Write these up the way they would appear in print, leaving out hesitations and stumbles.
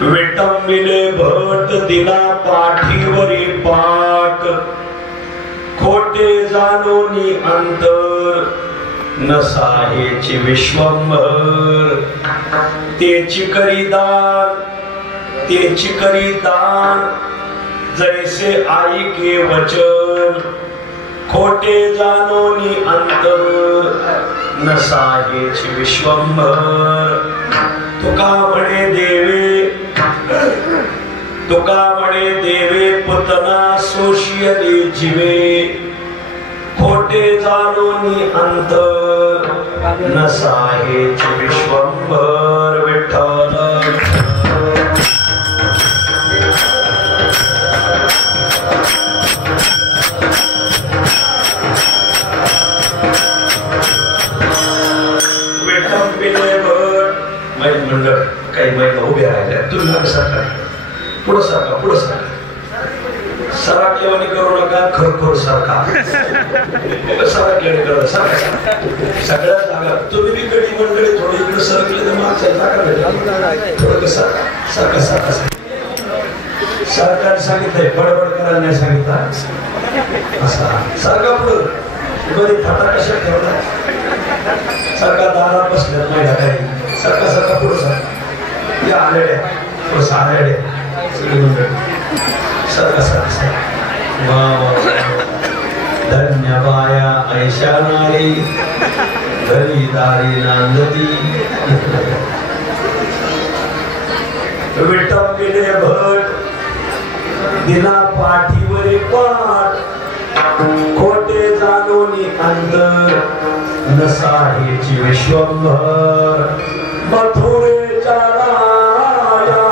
विटंबिले भट दिला पाठीवरी पाट खोटे जाणोनी अंतर नसाहेची विश्वंभर तेची करीदान जैसे आई के वचन खोटे जाणोनी अंतर नसाहेची विश्वंभर तुका म्हणे देवे पुतना सोशियली जीवे खोटे जाणोनी अंतर नसाहेची विश्वंभर विठ्ठल मंडळ काही महिला उभे राहिल्या तुम्ही नका पुढं सारखा सराकलेवानी करू नका खरोखर सारखा सराकलेवानी करू सगळ्या जागा तुम्ही बी कधी मंडळी थोडी इकडे सरकले तर मागच्या जागा भेटला थोडं सारखा सरकारने सांगितलंय बडबड करायला नाही सांगितलं असा सारखा पुढं मध्ये फाटा कशा ठेवला सरकार दारात बसल्यात महिला काही सरका पुढं सरका या आलेड्या थोडंसं आलेड्या सगळी मंडळी सरका धन्य बाया ऐशा नारी घरी दारी नांदती विटंबिले भट दिला पाठीवरी पाठ खोटे जाणोनी अंतर नसाहेची विश्वंभर मथुरेच्या राया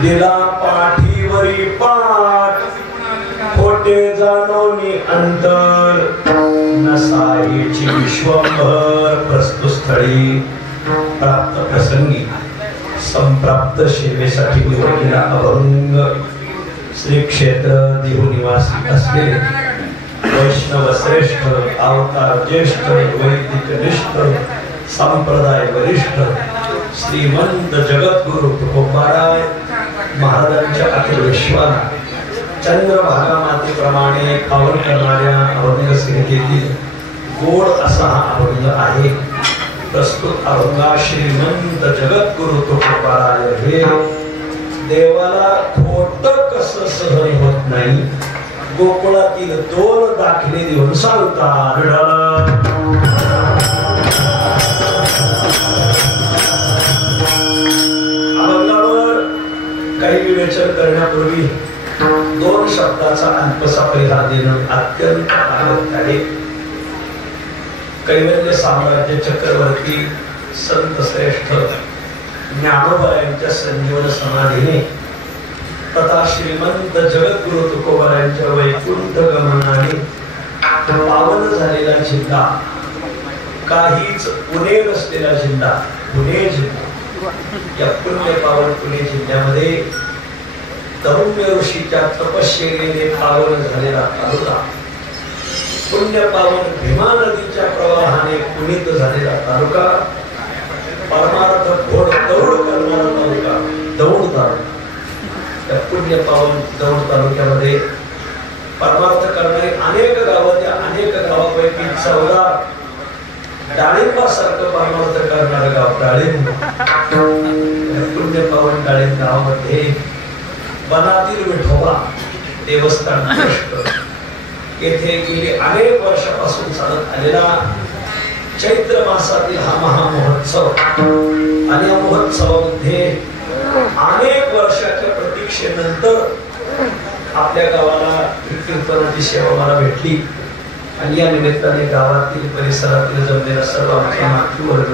दिला पाठीवरी पाठ खोटे जाणोनी अंतर नसाहेची विश्वंभर प्रस्तुतस्थळी प्राप्त प्रसंगी संप्राप्त सेवेसाठी निवडलेला अभंग श्री क्षेत्र देहू निवासी असलेले वैष्णव श्रेष्ठ अवतार ज्येष्ठ वैदिक निष्ठ संप्रदाय वरिष्ठ श्रीमंत जगद्गुरु तुकोबाराय महाराजांच्या अखिल विश्वाला चंद्रभागा मातेप्रमाणे पावन करणाऱ्या अभंग संहितेतील गोड असा हा अभंग आहे. प्रस्तुत अभंगा श्रीमंत जगद्गुरु तुकोबाराय हे देवाला खोट कसं सहन होत नाही गोकुळातील दोन दाखले देऊन सांगतात. अभंगावर काही विवेचन करण्यापूर्वी दोन शब्दाचा अल्पसा परिहार देणं अत्यंत आवश्यक आहे. कैवल्य साम्राज्य चक्रवर्ती संत श्रेष्ठ ज्ञानोबा यांच्या संजीवन समाधीने तथा श्रीमंत जगद्गुरु तुकोबा यांच्या वैकुंठ गमनाने पावन झालेला जिल्हा, काहीच पुणे नसलेला जिल्हा पुणे जिल्हा, या पुण्य पावन पुणे जिल्ह्यामध्ये तरुण्य ऋषीच्या तपश्चर्येने पावन झालेला तालुका, पुण्य पावन भीमा नदीच्या प्रवाहाने पुनीत झालेला तालुका, परमार्थ घोड दौड करणारा तालुका दौंड तालुका. त्या पुण्य पावन दौंड तालुक्यामध्ये परमार्थ करणारी अनेक गावं, त्या अनेक गावापैकी चवदार डाळिंबासारखं पानवर्त करणारं गाव डाळिंब. पुण्य पावन डाळिंब गावामध्ये बनातील विठोबा देवस्थान येथे गेली अनेक वर्षापासून चालत आलेला चैत्र मासातील हा महामहोत्सव आणि या महोत्सवामध्ये अनेक वर्षाच्या प्रतीक्षेनंतर आपल्या गावाला कीर्तनाची सेवा मला भेटली आणि या निमित्ताने गावातील परिसरातील जमलेला सर्व आमचा मातृवर्ग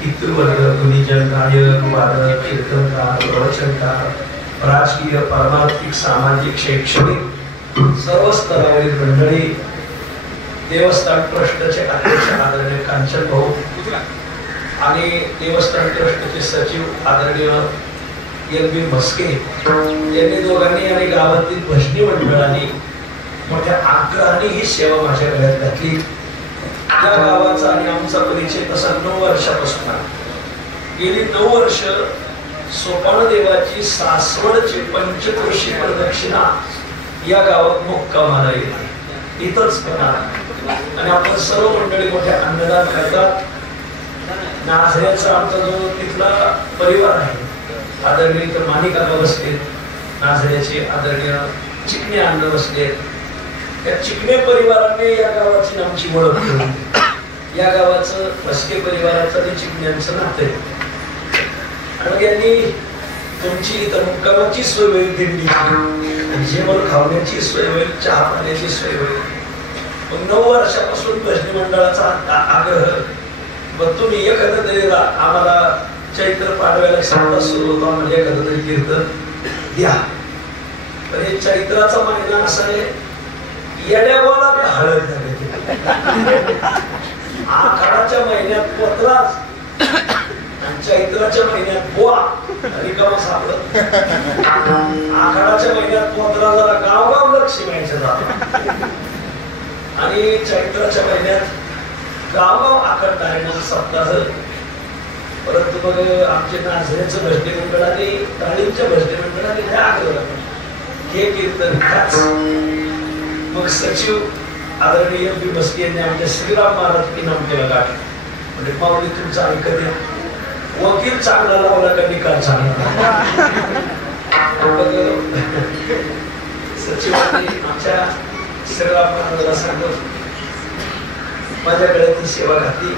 पितृवर्ग गुणीजन गायक वादक कीर्तनकार प्रवचनकार राजकीय पारमार्थिक सामाजिक शैक्षणिक सर्व स्तरावरील मंडळी देवस्थान ट्रस्टचे अध्यक्ष आदरणीय कांचन भाऊ आणि देवस्थान ट्रस्टचे सचिव आदरणीय एल.बी. म्हस्के यांनी दोघांनी आणि गावातील भजनी मंडळांनी मोठ्या आग्रहाने ही सेवा माझ्या गळ्यात घातली. या गावाचा आणि आमचा परिचय तसा 9 वर्षापासून आहे. गेली 9 वर्ष सोपानदेवाची सासवडची पंचक्रोशी प्रदक्षिणा या गावात मुक्कामाला येते. इथंच आणि आपण सर्व मंडळी मोठ्या अन्नदान करतात. नाझऱ्याचा आमचा जो तिथला परिवार आहे आदरणीय तर माणिकाला बसले नाझऱ्याचे आदरणीय चिकणे अन्न बसले या चिकणे परिवाराने या गावाची आमची ओळख केली. या गावाचं म्हस्के परिवाराचं आणि चिकण्यांचं नातं आहे आणि यांनी तुमची इथं मुक्कामाची सोय होईल दिंडी जेवण खावण्याची सोय होईल चहा पाण्याची सोय होईल. 9 वर्षापासून भजनी मंडळाचा आग्रह मग तुम्ही एखादं तरी आम्हाला चैत्र पाडव्याला सप्ताह सुरू होतो आम्हाला एखादं तरी कीर्तन द्या. तर हे चैत्राचा महिना असा आहे येड्या बोला मी हळद झाले आखाडाच्या महिन्यात पोतराच आणि चैत्राच्या महिन्यात बोआ रिकामा सापडत. आखाडाच्या महिन्यात पोतरा जरा गावगाव लक्ष मिळायचं जात आणि चैत्राच्या महिन्यात गावगाव आखडणाऱ्यांना सप्ताह. परंतु मग आमचे नाझऱ्याचं भजनी मंडळाने डाळिंबच्या भजनी मंडळाने हे आग्रह हे कीर्तन घ्याच. मग सचिव आदरणीय एल.बी. म्हस्के यांनी आमच्या श्रीराम महाराज इनाम केला गाठ म्हणजे माऊली तुमचा ऐकत आहे वकील चांगला लावला का निकाल चांगला. सचिवांनी आमच्या श्रीराम महाराजाला सांगत माझ्याकडे ती सेवा घातली.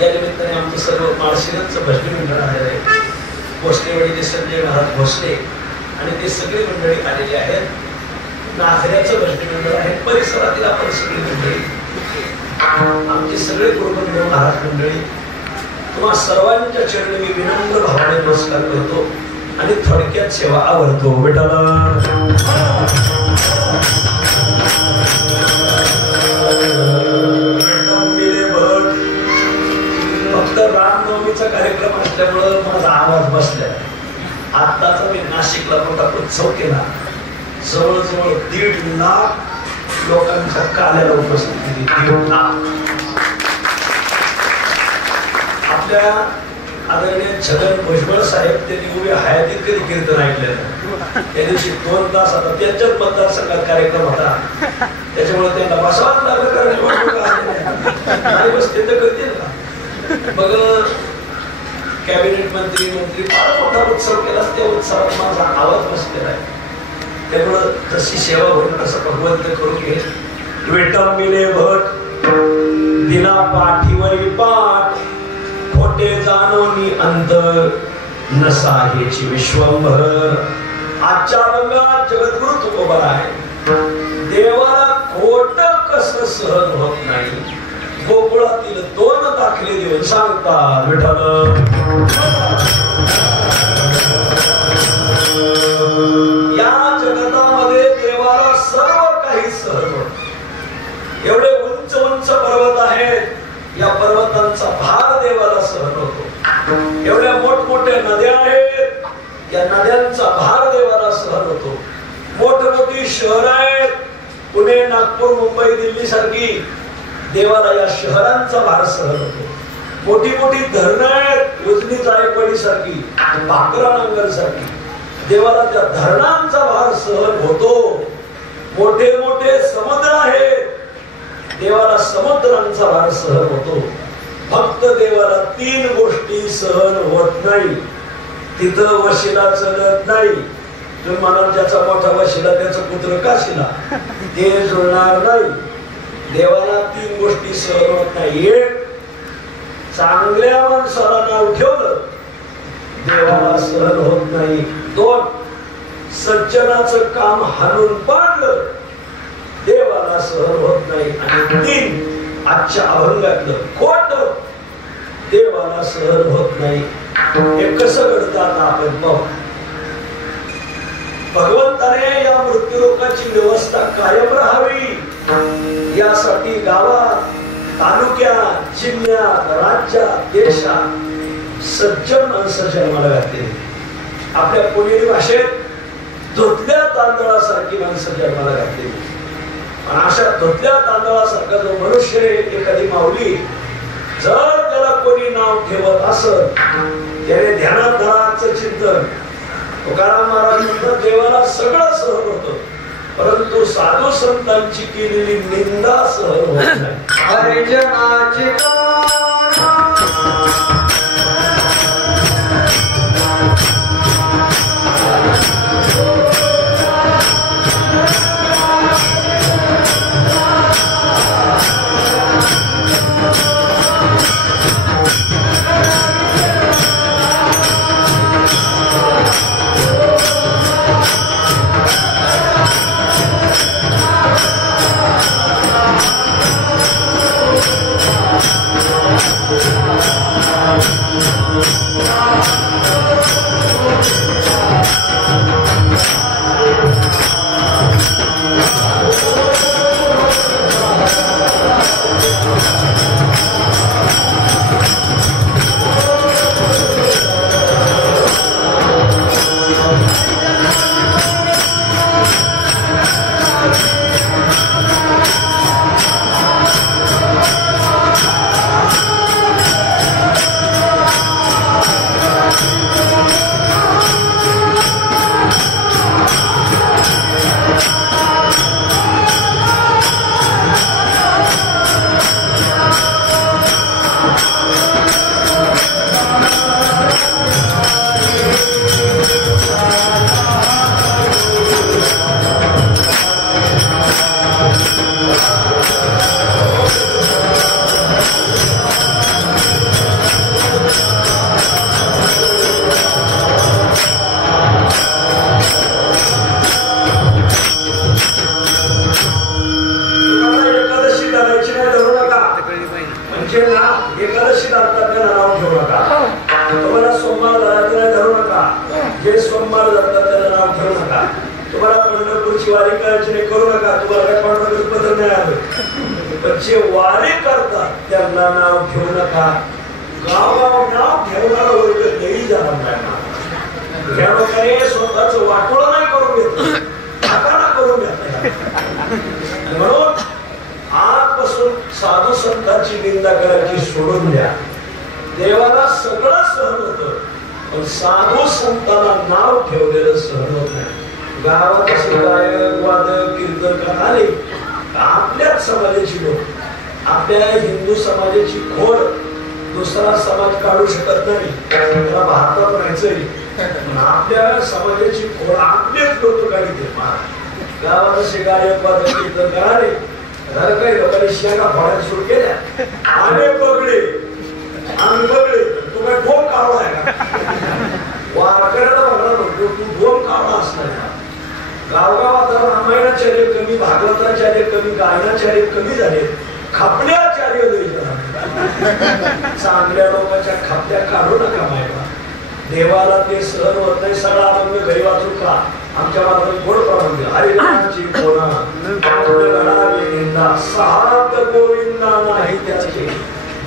या निमित्ताने आमचं सर्व माळशिरसचं भजनी मंडळ आलेलं आहे. भोसलेवाडीचे संजय महाराज भोसले आणि ते सगळी मंडळी आलेली आहेत. नाझऱ्याचं भजनी मंडळ आहे. परिसरातील आपण सगळी मंडळी आमची सगळे गुरुबंध महाराज मंडळी तुम्हा सर्वांच्या चरणी मी विनम्र भावाने नमस्कार करतो आणि थोडक्यात सेवा आवडतो. बेटाला फक्त रामनवमीचा कार्यक्रम असल्यामुळं माझा आवाज बसला. आत्ताचा मी नाशिकला मोठा उत्सव केला. जवळजवळ 1.5 लाख लोकांच्या काल्याला उपस्थिती. 1.5 लाख. आपल्या आदरणीय छगन भुजबळ साहेब त्यांनी उभे हयातीत कधी कीर्तन ऐकलेलं. त्या दिवशी 2 तास आता त्यांच्याच मतदारसंघात कार्यक्रम होता त्याच्यामुळे त्यांना बसवाच लागलं कारण बसते तर करतील का. मग कॅबिनेट मंत्री फार मोठा उत्सव केला. त्या उत्सवात माझा आवाज बसलेला आहे. त्यामुळं जशी सेवा होईल तसं भगवंत करून घे. विटंबिले भट दिना पाठीवरी पाठ खोटे जानोनी अंतर नसा हेची विश्वंभर. आजच्या अभंगात जगद्गुरु तुकोबा आहे. देवाला खोट कसं सहन होत नाही. गोकुळातील 2 दाखले देऊन सांगता विठ्ठल या जगतामध्ये देवाला सर्व काही सहन होत. एवढे उंच उंच पर्वत आहेत या पर्वतांचा भार देवाला सहन होतो. एवढ्या मोठमोठ्या नद्या आहेत या नद्यांचा भार देवाला सहन होतो. मोठमोठी शहर आहेत पुणे नागपूर मुंबई दिल्ली सारखी देवाला या शहरांचा भार सहन होतो. मोठी मोठी धरणं आहेत उजनी जायकवाडी सारखी भाकरा नांगर सारखी देवाला त्या धरणांचा भार सहन होतो. मोठे मोठे समुद्र आहेत देवाला समुद्रांचा भार सहन होतो. फक्त देवाला 3 गोष्टी सहन होत नाही. तिथं वशिला चलत नाही. तुम्ही म्हणाल ज्याचा मोठा वशिला त्याचं पुत्र काशीला, ते जुळणार नाही. देवाला 3 गोष्टी सहन होत नाही. 1, चांगल्या माणसाला नाव ठेवलं देवाला सहन होत नाही. 2, सज्जनाचं काम हाणून पाडलं देवाला सहन होत नाही. आणि 3, आजच्या अभंगातलं खोट देवाला सहन होत नाही. हे कसं घडतं आपण पाहू. भगवंताने या मृत्यूलोकाची व्यवस्था कायम राहावी यासाठी गावात, तालुक्यात, जिल्ह्यात, राज्यात, देशात सज्जन माणसं जन्माला घातली. आपल्या पुणेरी भाषेत धुतल्या तांदळासारखी माणसं जन्माला घातली. पण अशा धुतल्या तांदळासारखा जो मनुष्य एखादी माऊली जर त्याला कोणी नाव ठेवत असत त्याने ध्यानाधाराचं चिंतन. तुकाराम महाराज म्हणतात देवाला सगळं सहन होतं परंतु साधू संतांची केलेली निंदा सहन होत नाही. हरिजनाची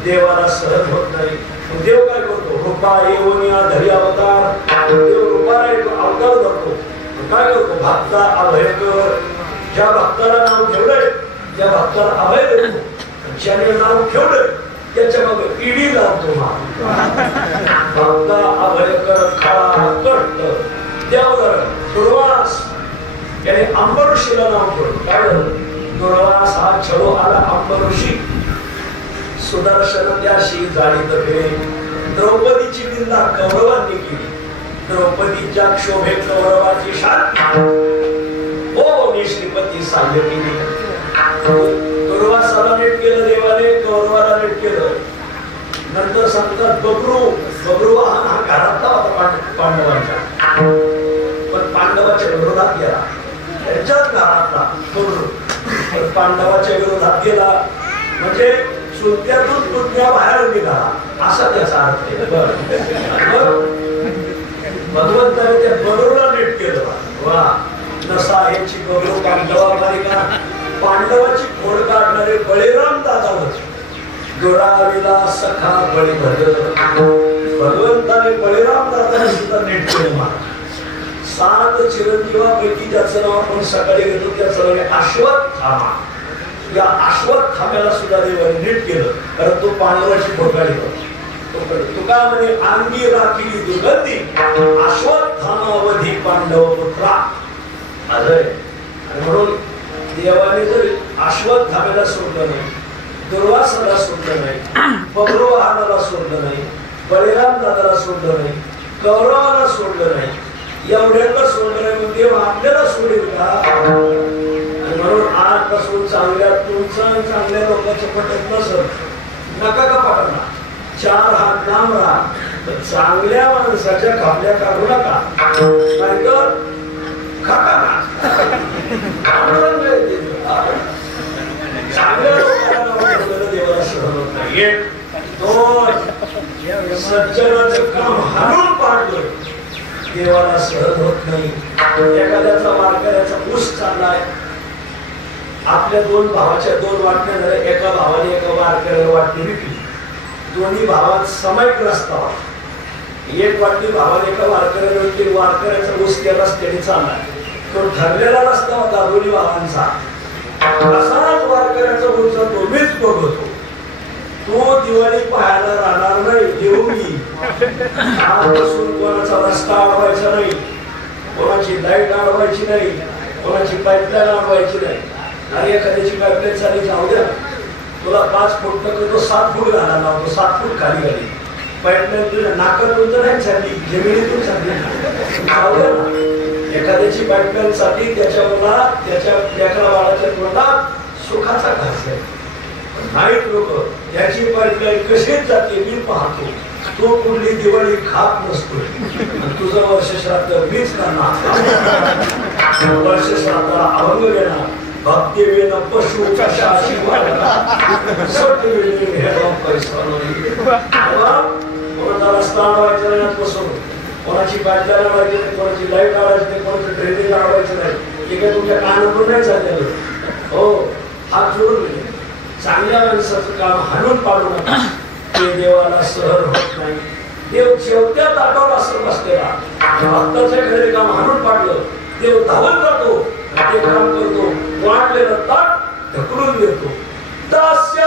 देवाला सहन होत नाही. देव काय करतो? रूपा येऊन या धरी अवतार. देव रूपाला अवतार धरतो. काय करतो? भक्ता अभय कर. ज्या भक्ताला नाव ठेवलंय त्या भक्ताला अभय देतो. ज्याने नाव ठेवलंय त्याच्या मागे पिढी लावतो. भक्ता अभय कर खळा कष्ट देवधर दुर्वास याने अंबऋषीला नाव ठेवलं. काय झालं? दुर्वास हा छळो आला अंबऋषी सुदर्शन त्याशी जाळीत फिरे द्रौपदीची निंदा कौरवांनी केली द्रौपदीच्या क्षोभे कौरवाची शांती ओ निश्रीपती साध्य केली दुर्वासाला नीट केलं देवाने कौरवाला नीट केलं नंतर सांगतात बबरू वाहन हा घरातला होता पांडवांच्या पण पांडवाच्या विरोधात गेला त्यांच्याच घरातला बबरू पण पांडवाच्या विरोधात गेला म्हणजे चुलत्यातून तुटण्या बाहेर निघाला असा त्याचा अर्थ आहे भगवंताने त्या बबरूला नीट केलं वा नसा ह्याची बबरू पांडवा पांडवाची खोड काढणारे बळीराम दादा होते दुरावीला सखा बळी भगवंताने बळीराम दादाने सुद्धा नीट केलं मला 7 चिरंजीवापैकी ज्याचं नाव आपण सकाळी घेतो त्याचं नाव आहे अश्वत्थामा या अश्वत्थाम्याला सुद्धा देवाने नीट केलं कारण तो पांडवाची खोड काढतो तुका म्हणे अंगी राखीली दुर्गंधी अश्वत्थामावधी पांडव पुत्रा आणि म्हणून देवाने जर अश्वत्थाम्याला सोडलं नाही दुर्वासाला सोडलं नाही बब्रुवाहनाला सोडलं नाही बळीराम दादाला सोडलं नाही कौरवाला सोडलं नाही एवढ्यांना सोडलं नाही मग देव आपल्याला सोडेल का आणि म्हणून आजपासून चांगल्या लोकांचं पटत नसत नका का पाठवणार 4 हात लांब राहा चांगल्या माणसाच्या खापल्या काढू नका नाहीतर खाका चांगल्या लोकांना देवाला सहन नाही 2 सज्जनाचं काम हाणून पाडलं देवाला सहन होत नाही एखाद्याचा वारकऱ्याचा ऊस चाललाय आपल्या 2 भावाच्या 2 वाटण्या झाल्या एका भावाने एका वारकऱ्याला वाटणी विकली दोन्ही भावात समयग्रस्त एक वाटणी भावाने एका वारकऱ्याला विकली वारकऱ्याचा ऊस त्या रस्त्याने चाललाय तो ठरलेला रस्ता होता दोन्ही भावांचा असाच वारकऱ्याचा ऊस तो मीच बघतो तो दिवाळी पाहायला राहणार नाही देऊनी आजपासून कोणाचा रस्ता अडवायचा नाही कोणाची लाईट अडवायची नाही कोणाची पाईपलाईन अडवायची नाही आणि एखाद्याची पाईपलाईन चाली जाऊ द्या तुला 5 फूट नको तो 7 फूट घालायला लावतो 7 फूट खाली घाली पाईपलाईन तुझ्या नाकातून तर नाही चालली जमिनीतून चालली जाऊ द्या ना एखाद्याची पाईपलाईन साठी त्याच्या लेकरा बाळाच्या तोंडात सुखाचा घास आहे नाहीत लोक याची पाईपलाईन कशीच जाते मी पाहतो तो कुठली दिवाळी खात नसतो तुझं वर्ष श्राद्ध मीच करणार वर्ष श्राद्धाला अभंग घेणार भक्ती वेन पशु कशाशी कोणाचा रस्ता अडवायचा नाही बसून कोणाची पाईपलाईन अडवायची नाही कोणाची लाईट अडवायची नाही कोणाचं ड्रेनेज अडवायचं नाही हे काय तुमच्या कानातून नाही चाललेलं हो हात जोडून चांगल्या माणसाचं काम हाणून पाडू नका ते देवाला सहन होत नाही देव शेवट्या ताटावर असं बसलेला भक्ताच्या घरी काम हाणून पाडलं देव धावत जातो ते काम करतो वाढलेलं ताट ढकलून देतो दास्य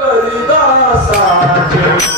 करी दासाचे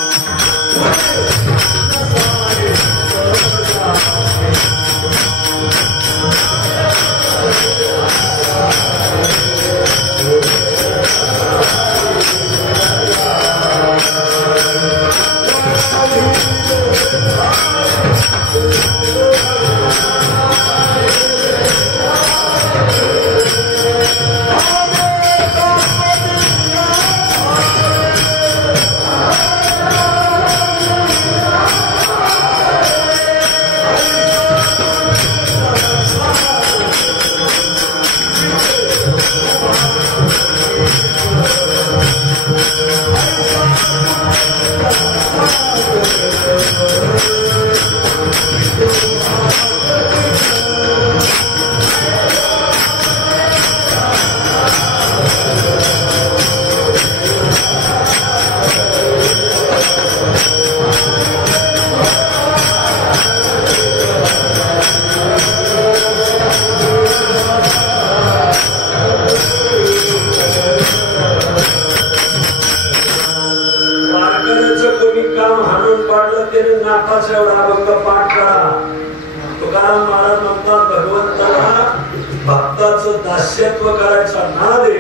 भक्ताचं दास्यत्व करायचा नाद आहे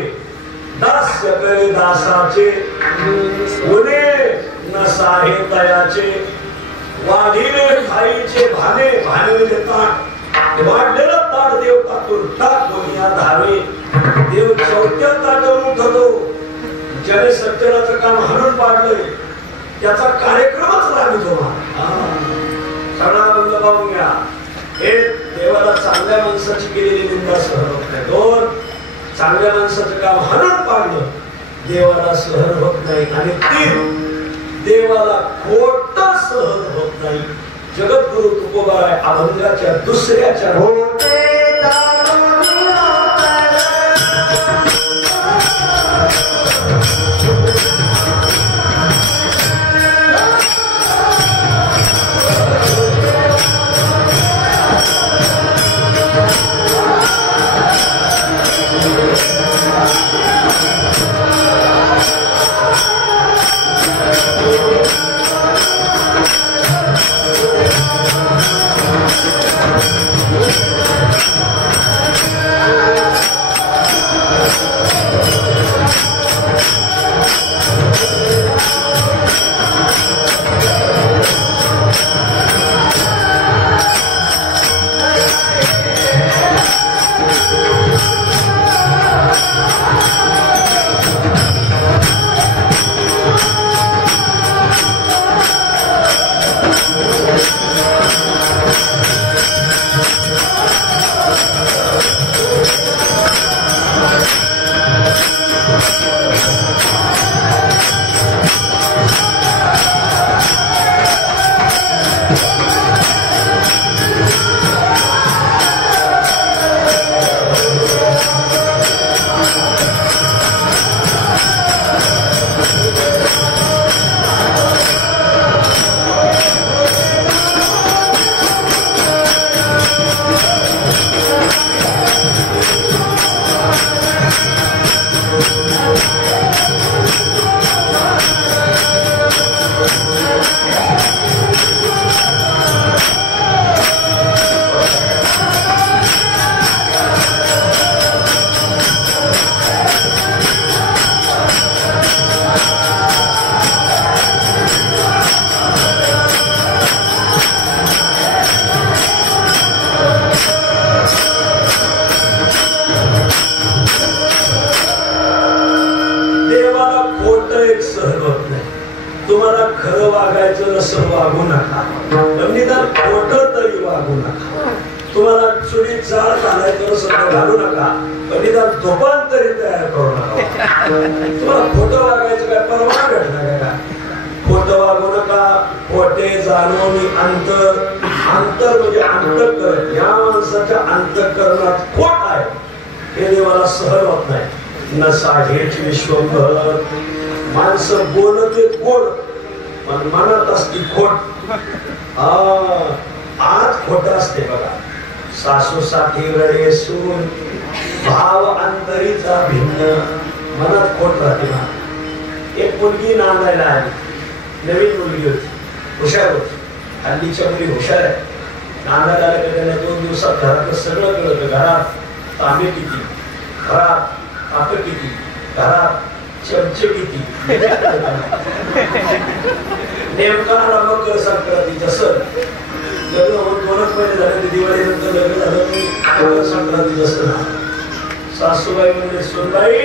करे दासाचे उणे नसाहे तयाचे वाढीने खाईचे भाने भाने म्हणजे ताट वाढलेलं ताट देव टाकून टाक दुनिया धावे देव चौथ्या ताटावरून उठतो ज्याने सज्जनाचं काम हाणून पाडलंय त्याचा कार्यक्रमच लागतो सगळा बंद पाहून घ्या. एक देवाला चांगल्या माणसाची केलेली निंदा सहन होत नाही. दोन चांगल्या माणसाचं काम हाणून पाडलं देवाला सहन होत नाही. आणि तीन देवाला खोट सहन होत नाही. जगद्गुरु तुकोबाराय अभंगाच्या दुसऱ्या चरणात तुम्हाला खरं वागायचं नसं वागू नका. निदान खोटं तरी वागू नका. तुम्हाला चुरी चाळ घालायचं नसं घालू नका. निदान धोपान तरी तयार करू नका. तुम्हाला खोटं वागायचं काय परवा भेटणार का? खोटं वागू नका. खोटे जाणून अंतर अंतर म्हणजे अंतःकरण. या माणसाच्या अंतःकरणात खोट आहे हे देवाला सहन होत नाही. नसा हेच विश्वभर माणसं बोलते गोड पण मनात असते खोट. आज खोट असते बघा. सासू साठी रडे सून भाव अंतरीचा भिन्न मनात खोट राहते ना. एक मुलगी नांदायला आली. नवीन मुलगी होती. हुशार होती. हल्लीच्या मुली हुशार आहे. नांदायला आल्या का त्यांना 2 दिवसात घरातलं सगळं कळतं. घरात तांबे किती, घरात पाक किती, घरात चमचे किती. नेमका मकर संक्रांतीच्या सण लग्न होऊन 2च महिने झाले. दिवाळीनंतर लग्न झालं की मकर संक्रांतीच्या सण. सासूबाई म्हणजे सोनबाई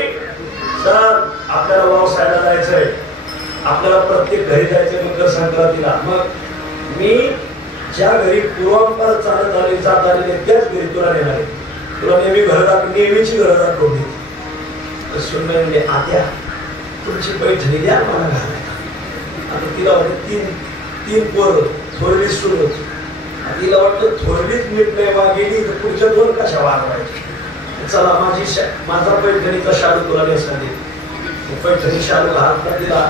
सर आपल्याला व्यवसायाला जायचंय. आपल्याला प्रत्येक घरी जायचंय मकर संक्रांतीला. मग मी ज्या घरी पूर्वांपार चालत आले जात आलेले त्याच घरी तुला नेणार आहे. तुला नेहमी नेहमीची घर दाखवली. सोनबाई म्हणजे आत्या तुमची पैठणी द्या मला घालायला. आता तिला वाटत तीन पोरं थोरली सुरू होती. तिला वाटतं थोरलीच नीट नाही वागेली तर पुढच्या 2 कशा वागवायच्या. चला माझा पैठणीचा शालू तुला नेसा दे. पैठणी शालू घालता तिला.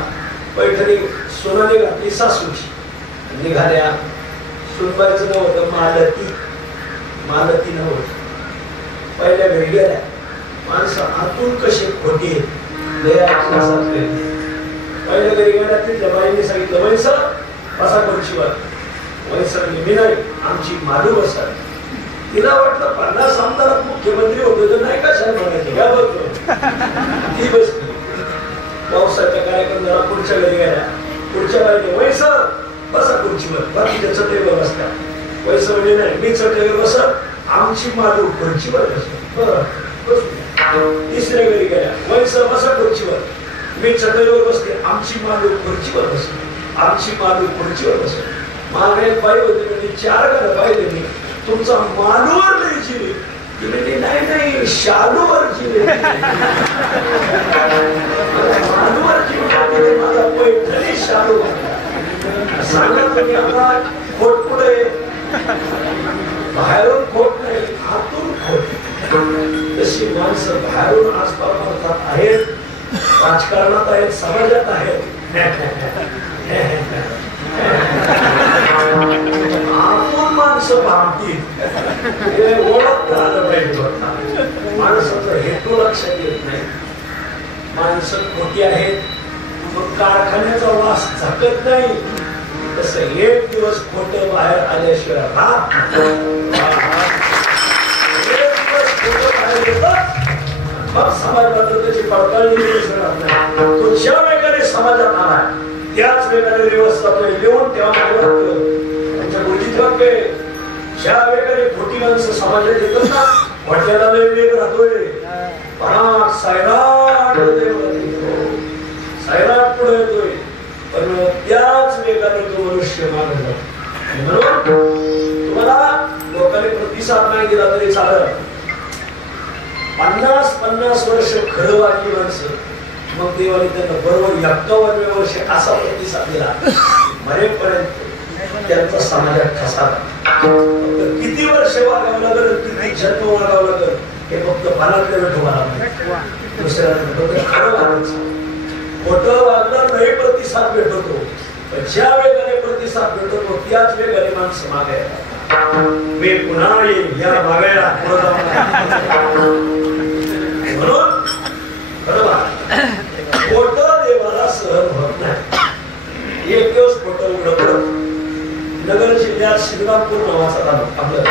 पैठणी सोनाने घातली सासूची. निघाल्या. सुनबाईचं नाव होतं मालती नव्हतं. पहिल्या घरी गेल्या. माणसं आतून कसे खोटे पहिल्या घरी गेल्या. तिथल्या बाईने सांगितलं वैसर बसा खुर्चीवर. वैसर मी नाही आमची मालू बसा. तिला वाटलं 50 आमदारात मुख्यमंत्री होते तर नाही कशाला म्हणायचे का बघतो. ती बसली. पुढच्या घरी गेल्या. पुढच्या बाईने वैस बसा खुर्चीवर, बाकीच्या चटईवर बसतात. वैस म्हणजे नाही, मी चटईवर बसत, आमची मालू खुर्चीवर बसत. तिसऱ्या घरी गेल्या. वैस बसा खुर्चीवर, मी चटईवर बसते, आमची मालू खुर्चीवर बसते. आमची मालू खुर्चीवर बसते. मागे एक बाई होती, म्हणजे 4 घरं पाहिले मी, तुमचा मालूवर नाही जीवे. नाही नाही, शालूवर जीवे. मालूवर जीवे, माझा पैठणी शालू. सांगा तुम्ही, आता खोट पुढे, बाहेरून खोट नाही, आतून खोट. तशी माणसं बाहेरून आसपास आहेत, राजकारणात आहेत, समाजात आहेत. आपण माणसं भामती ओळख राहिलं पाहिजे. माणसाचा हेतू लक्षात येत नाही. माणसं खोटी आहेत, मग कारखान्याचा वास झाकत नाही. तसं एक दिवस खोटं बाहेर आल्याशिवाय राहत, एक दिवस खोटं बाहेर येतात, मग समाजात त्याची पडताळणी दिसणार नाही. तो ज्या वेगाने समाजात आला त्याच वेगाने दिवस जातोय. लिहून तेव्हा त्यांच्या गोष्टीत वाक्य, ज्या वेगाने खोटी माणसं समाजात येतात ना, वाटल्याला वेग राहतोय. सायराट पुढे येतोय, पण त्याच वेगाने तो मनुष्य मागे जातो. म्हणून तुम्हाला लोकांनी प्रतिसाद नाही दिला तरी चालत. 50-50 वर्ष खरं वाटली माणसं, मग देवाने त्यांना बरोबर 51व्या वर्षी असा प्रतिसाद दिला, मरेपर्यंत त्यांचा समाजात ठसा. किती वर्ष वागावं लागल, किती जन्म वागावं लागल, हे फक्त पालातल्या तुम्हाला दुसऱ्या खरं वागायचं. खोटं वागणार नाही, प्रतिसाद भेटतो. पण ज्या वेगाने प्रतिसाद भेटतो त्याच वेगाने माणसं मागे येतात. मी पुन्हा येईल या मागायला. म्हणून खोटं देवाला सहन होत नाही. एक दिवस खोटं उघडत. नगर जिल्ह्यात श्रीरामपूर नावाचा तालुका, आपलं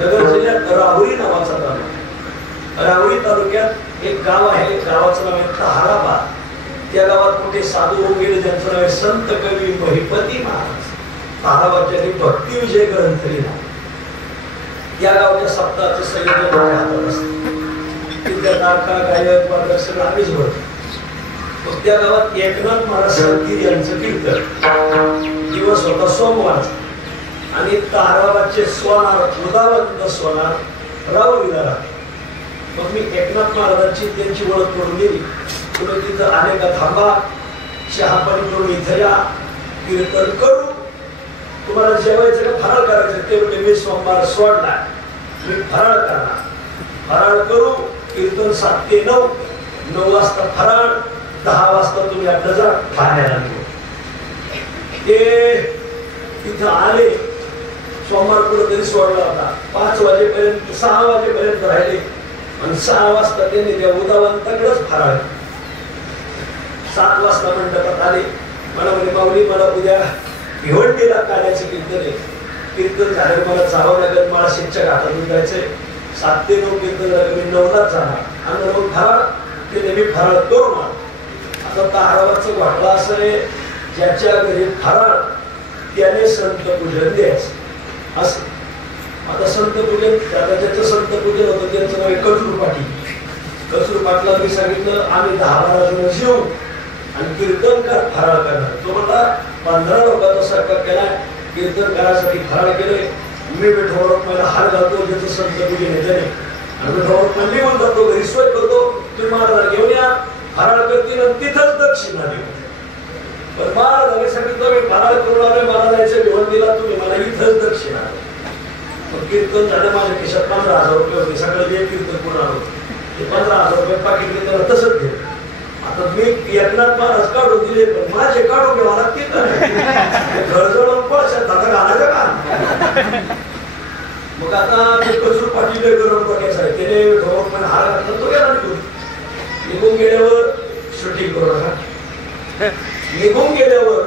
नगर जिल्ह्यात राहुरी नावाचा तालुका. राहुरी तालुक्यात एक गाव आहे, गावाचं नाव आहे तहाराबाद. त्या गावात मोठे साधू होऊन गेले, त्यांचं नाव आहे संत कवी महिपती महाराज. तहाराबादच्या भक्ती विजय ग्रंथ लिहिला. या गावच्या सप्ताहाचं संयोजन माझ्या हातात असतं. तिथल्या तारखा, गायक, वादक सगळं आम्हीच भरतो. त्या गावात एकनाथ महाराज संगीत यांचं कीर्तन. दिवस होता सोमवारचा, आणि ताराबादचे सोनार, उदावंत सोनार राहुरीला राहते. मग मी एकनाथ महाराजांची त्यांची ओळख करून दिली. तुम्ही तिथं आले का थांबा, चहा पाणी करून इथं या, कीर्तन करू. तुम्हाला जेवायचं का फराळ करायचं ते म्हणजे मी सोमवार सोडला, मी फराळ करणार. फराळ करू, कीर्तन 7 ते 9, 9 वाजता फराळ, 10 वाजता तुम्ही आपलं जा ठाण्याला निघू. ते तिथं आले. सोमवार कुठेतरी सोडला होता. 5 वाजेपर्यंत 6 वाजेपर्यंत राहिले, आणि 6 वाजता त्यांनी त्या उदावंताकडेच फराळ. 7 वाजता मंडपात आले. मला म्हणजे माऊली, मला उद्या भिवंडीला कार्याचं कीर्तन आहे. कीर्तन झालं मला जावं लागेल, मला शेतच्या घाटातून जायचंय. 7 ते 9 कीर्तन झालं, मी 9लाच जाणार. आणि 9 फराळ ते नेहमी फराळ करून आलो. आता तहाराबादचं वाटलं असं आहे, ज्याच्या घरी फराळ त्याने संत पूजन द्यायचं असं. आता संत पूजन, ज्याचं संत पूजन होतं त्यांचं नाव कचरू पाटील. कचरू पाटला मी सांगितलं आम्ही 10-12 जण जेऊ आणि कीर्तनकार फराळ करणार. तो म्हणला 15 लोकांचा स्वयंपाक केला, कीर्तन करायसाठी फराळ केले. मी विठोबावर मला हार घालतो, ज्याचं संत पूजन येते नाही. आणि विठोबावर मी निघून जातो, घरी सोय करतो, तुम्ही महाराजांना घेऊन या, फराळ करतील आणि तिथंच दक्षिणा देऊ. पण महाराजांनी सांगितलं मी फराळ करून आलोय, मला जायचं भिवंडीला, तुम्ही मला इथंच दक्षिणा. कीर्तन झालं, माझ्या खिशात 15,000 रुपये होते. सगळं जे कीर्तन करून आलो ते 15,000 रुपये पाकिट त्याला तसंच दिलं. आता मी एकनाथ महाराज काढून दिले, पण माझे काढून घ्यावा लागते तर घर जवळ पैशात आता घालायचं का. मग आता ते कचरू पाटील गरम बघायचं आहे, त्याने ढोर हार घातला, तो गेला निघून गेल्यावर शूटिंग करू नका. निघून गेल्यावर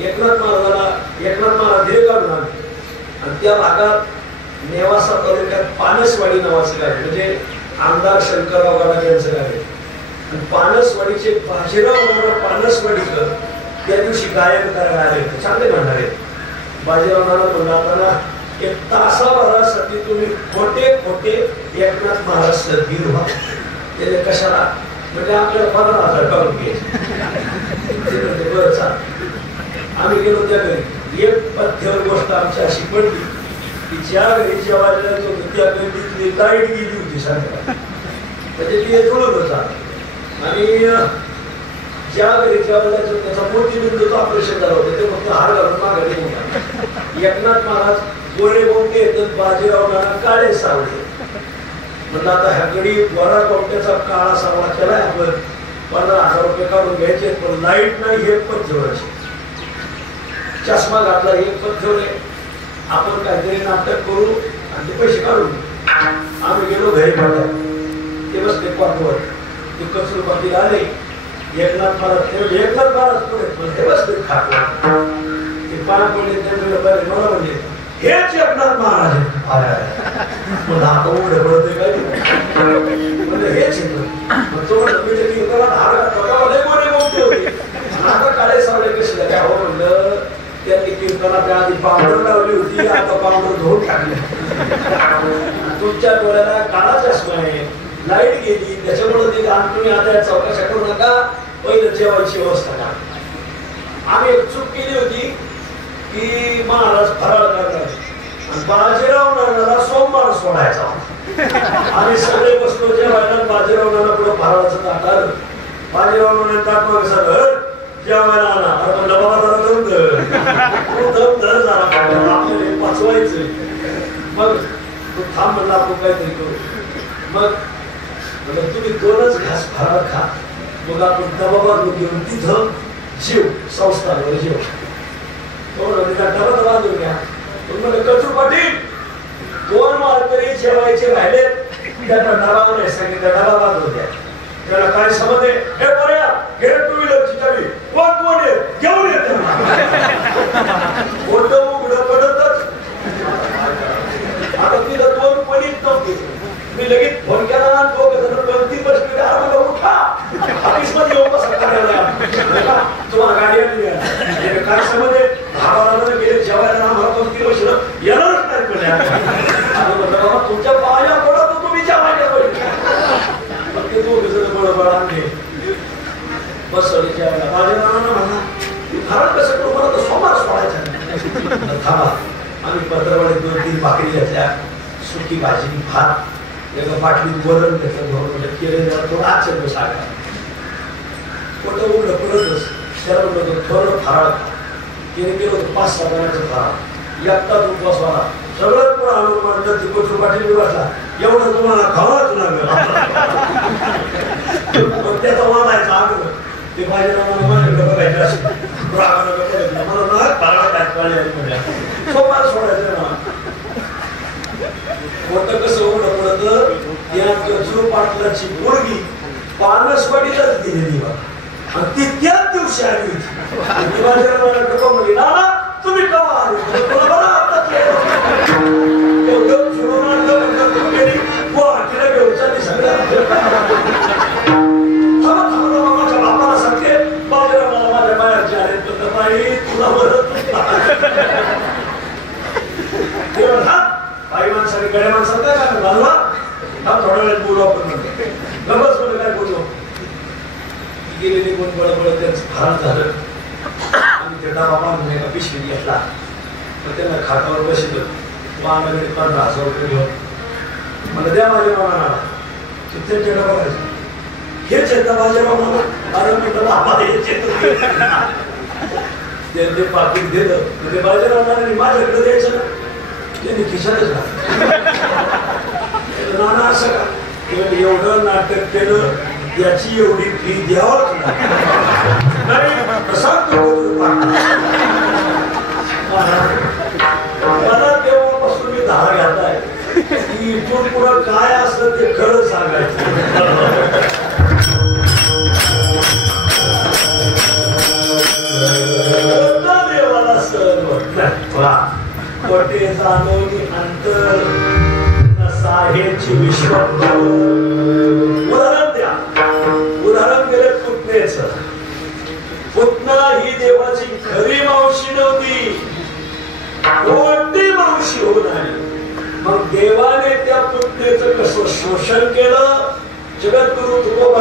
एकनाथ महाराज हे काढून आले. आणि त्या भागात नेवासा तालुक्यात पानसवाडी नावाचं गाव, म्हणजे आमदार शंकरराव गडाख यांचं गाव आहे. आणि पानसवाडीचे बाजीराव पानसवाडीकर त्या दिवशी गायन करायला आले होते, चांगले म्हणणारे. बाजीरावला म्हणलं आता एक तासाभरासाठी तुम्ही खोटे खोटे एकनाथ महाराज वीर व्हा. त्याने कशाला म्हणजे आपल्याला 15,000 काढून घ्यायचे. बरं चाल. आम्ही गेलो त्या घरी. एक पथ्यावर गोष्ट आमची अशी पडली की ज्या घरी जेवायला त्या गल्लीतली लाईट गेली होती संध्याकाळी, म्हणजे ती जुळत होता. आणि ज्या घरी जेवायला त्याचा मोतीबिंदूचं ऑपरेशन झालं होतं, ते फक्त हार घालून मागे होता. एकनाथ महाराज गोळे बोंके येतात, बाजीराव नाना काळे सावळे. म्हणलं आता ह्या गडी वरा कोणत्याचा काळा सावळा केलाय आपण, 15,000 रुपये काढून घ्यायचे, पण लाईट नाही हे पथ्यवराची. चष्मा घातला, एक पथ्यवरे, आपण काहीतरी नाटक करू आणि ते पैसे काढून. आम्ही गेलो घरी पडल्या, ते बसले पाठवत. ते कचरूपाती आले. एकनाथ महाराज पुढे ते बसले खाटवर. ते पाया पडले, त्यांनी मला म्हणजे हेच एकनाथ महाराज आहेत. आता उघडे पडत काय म्हणजे हेच येत. तो आता काळे सावळे कसे काय हो म्हणलं, त्यांनी कीर्तनाच्या आधी पावडर लावली होती, आता पावडर धुवून टाकली. तुमच्या डोळ्याला काळा चष्मा आहे, लाईट गेली, त्याच्यामुळे ते तुम्ही आता चौकशा करू नका, पहिलं जेवायची व्यवस्था करा. आम्ही एक चूक केली होती की महाराज फराळ करणार आणि बाजीराव नानाला सोमवार सोडायचा. आम्ही सगळे बसलो जेवायला. बाजीराव नाना पुढे फराळाचं ताट आलं. बाजीराव नाना ताट मग सर जेवायला आला. अरे म्हणलं बाबा जरा दम धर जरा, आपल्याला वाचवायचं. मग तो थांब म्हणला आपण काहीतरी करू. मग तुम्ही 2च घास फराळ खा, मग आपण डबा घेऊन तिथं जेव, संस्थानवर जेव. डबा बांधून घ्या. कचरू पाटील 2 मालकरी जेवायचे राहिले, त्यांना डबा नाही सांगितलं, डबा बांधून द्या. त्याला काय समज आहे, हे पर्या घे 2 व्हीलरची चावी, कोण आहे घेऊन येत. मोठं उघडं पडतच. आता तिथं 2 पडीत नव्हते. मी लगेच फोन केला ना, 2 बसले, आम्हाला उठा ऑफिसमध्ये येऊन बसा करायला. तुम्हाला गाडी आणली काय समज आहे, भावाला गेले जेवायला आम्हाला 2-3 वर्ष येणारच नाही. बाबा तुमच्या पाया पडा तर तुम्ही जेवायला पाहिजे. मग ते 2 जण बळबळ आणले, बसवले जेवायला. माझ्या नानांना म्हणा घरात कसं करू, मला तर सोमवार सोडायचा. थांबा. आम्ही पत्रवाडीत 2-3 भाकरी घेतल्या, सुकी भाजी, भात, एका बाटलीत वरण घेतलं, केलेलं थोडं आचरण सांगा. पोटं उघडं पडतच. त्याला म्हणलं थोडं फराळ केलं होतं, 5-6 जणांचं फराळ. एकटाच उपवास वाला. सगळं पण आलो म्हणलं ती कोचरू पाटील बसला, एवढं तुम्हाला खावाच लागलं. त्याचा वाढायचा आग्रह. ते माझ्या माझ्याकडे बघायचं असं मला ना फराळ काय म्हणल्या सोमवार सोडायचं ना. मोठं कसं उघडं पडतं, या कचरू पाटलाची पोरगी पानसवाडीलाच दिलेली बा. आणि ती त्याच दिवशी आली होती. माझ्या म्हणली ना तुम्ही कवा आले, गुवाहाटीला घेऊन चालली सगळ्या. माझ्या बापाला सांगते, बाजीराव माझ्या बाहेरचे आले, तर बाई तुला बरं बाई माणसाने गड्या माणसाला काय काय घालवा हा थोड्या वेळेत बोलू आपण म्हणतो. गबस मध्ये काय बोललो गेलेली कोण बळबळ त्यांचं फार झालं. आम्ही ते डबा बांधून एका पिशवीत घेतला, तर त्यांना खाटावर बसलो. मामाकडे 15,000 रुपये घेऊन मला द्या माझ्या मामाला. त्यांच्या डबा करायचं हेच येतं माझ्या मामाला. अरे म्हटलं आम्हाला हेच येतं. त्यांनी पाकिट दिलं, ते बाजीराव माझ्याकडे द्यायचं ना, त्यांनी खिशातच नाना असं का एवढं नाटक केलं, याची एवढी फी द्यावंच नाही. मला तेव्हापासून मी धारा घालताय की इथून पुढं काय असतं ते खरं सांगायचं. देवाला सण होत नाही. कोटे जाणवली अंतर नसाहेची विश्व. उदाहरण द्या. उदाहरण दिले पुतणेच. पुतना ही देवाची खरी मावशी नव्हती, कोणती मावशी होणार. मग देवाने त्या पुतणेचं कसं शोषण केलं. जगद्गुरु तुकोबा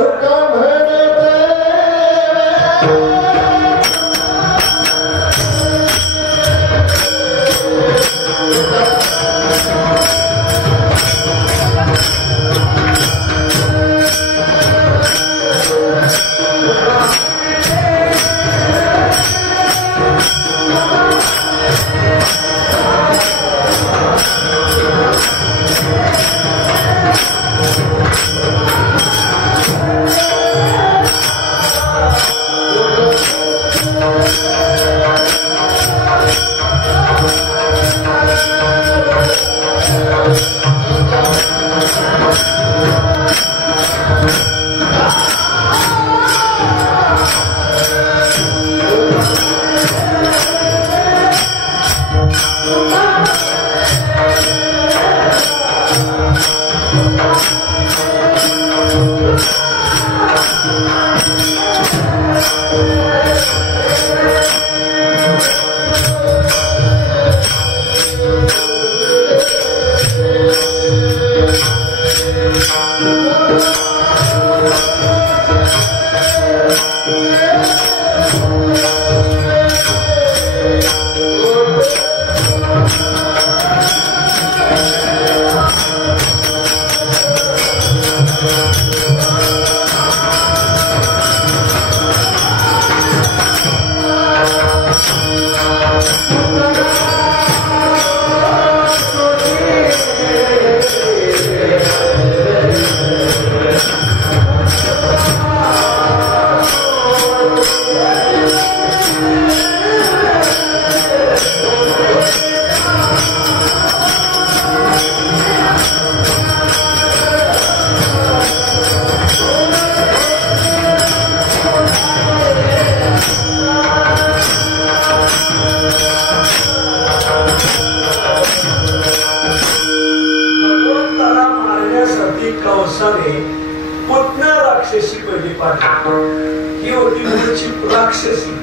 राक्षसी.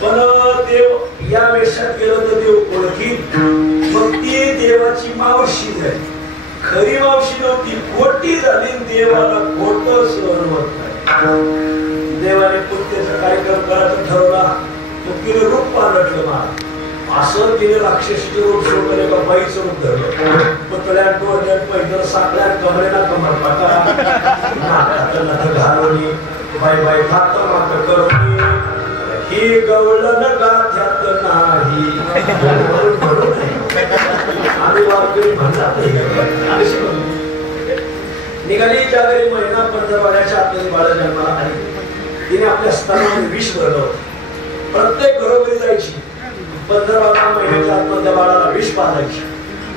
पण देव या वेशात गेलो तर देव ओळखीत. मग ती देवाची मावशी झाली. खरी मावशी नव्हती, खोटी झाली. देवाला खोट सहन होत नाही. देवाने पुत्याचा कार्यक्रम करायचा ठरवला. मग तिने रूप पालटलं. मला असं तिने राक्षसीचे रूप शोधले का बाईचं रूप धरलं. पुतळ्यात डोळ्यात पैदल साकल्यात कमरेला कमर पाटा घालवली. बाई बाई थात मात करून ही गवळण गाथ्यात नाही. आम्ही वारकरी म्हणतात निघाली ज्या घरी महिना 15 वर्षाच्या आतमध्ये बाळ जन्माला आली. तिने आपल्या स्तनामध्ये विष भरलं. प्रत्येक घरोघरी जायची. 15 महिन्याच्या आतमधल्या बाळाला विष पाजायची.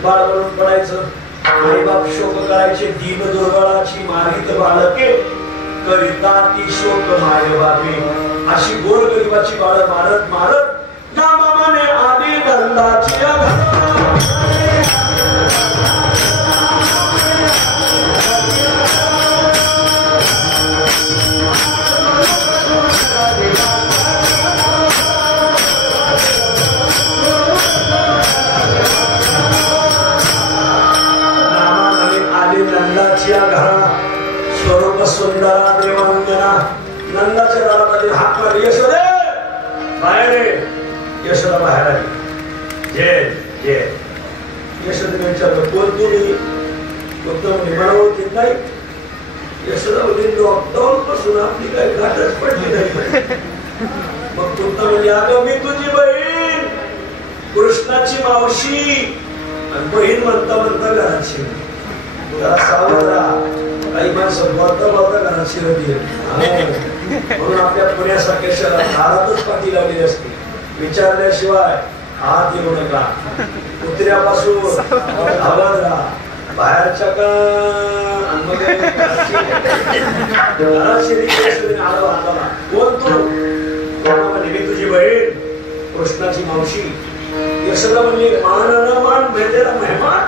बाळ म्हणून पडायचं. आई बाप शोक करायचे. दीन दुर्बळाची मारित बाळके करिता ती शोक माय बापे. अशी गोर गरिबाची बाळ मारत मारत नामाने आली नंदाची स्वरूप सुंदरा देवांजना. नंदाच्या दारामध्ये हात मारली. यशोदे बाहेर. यशोदा बाहेर आली. जय जय. यशोदेने विचारलं कोण तुम्ही? मला ओळखीत नाही. यशोदा म्हणजे लॉकडाऊन पासून आपली काही गाठच पडली नाही. मग पुन्हा म्हणजे अगं मी तुझी बहीण, कृष्णाची मावशी. आणि बहीण म्हणता म्हणता घराची. जरा सावध राहा. काही माणसं बोलता बोलता घरात शिरली. म्हणून आपल्या पुण्यासारख्या शहरात दारातच पाठी लावलेली असते. विचारल्याशिवाय हात येऊ नका. कुत्र्यापासून सावध राहा. बाहेरच्या का कोण तू? मी तुझी बहीण, कृष्णाची मावशी. यशोदा म्हणली मान न मान भेटेला मेहमान.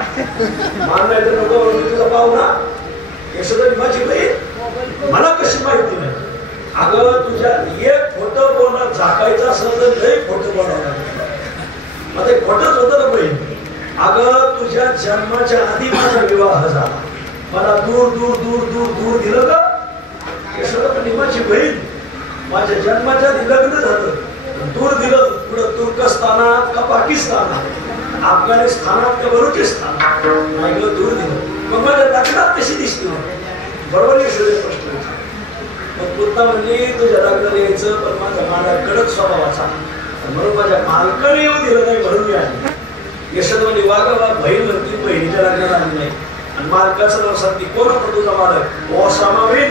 मान नाही तर नको तुझा पाहुणा. यशोदा माझी बहीण मला कशी माहिती नाही? अगं तुझ्या एक खोटं बोलणं झाकायचं असलं तर लई खोटं बोलावं लागलं. मग ते खोटंच होतं ना बहीण. अगं तुझ्या जन्माच्या आधी माझा विवाह झाला, मला दूर दूर दूर दूर दूर दिलं का? यशोदा माझी बहीण, माझ्या जन्माच्या आधी लग्न झालं, दूर दिलं. पुढं तुर्कस्तानात का पाकिस्तानात, अफगाणिस्तानात का बलुचिस्तानात, नाही गं दूर दिलं. मग माझ्या लग्नात कशी दिसली? बरोबर यशोदे प्रश्न. मग पुन्हा म्हणजे तुझ्या लग्नाला यायचं, पण माझा कडक स्वभावाचा, म्हणून माझ्या मालकाने येऊ दिलं नाही म्हणून मी आली. यशोदा म्हणजे वागा बहीण म्हणती बहिणीच्या लग्नाला आली नाही. आणि मालकाचं नाव सांगते, कोण होता तुझा मालक? ओसामा बिन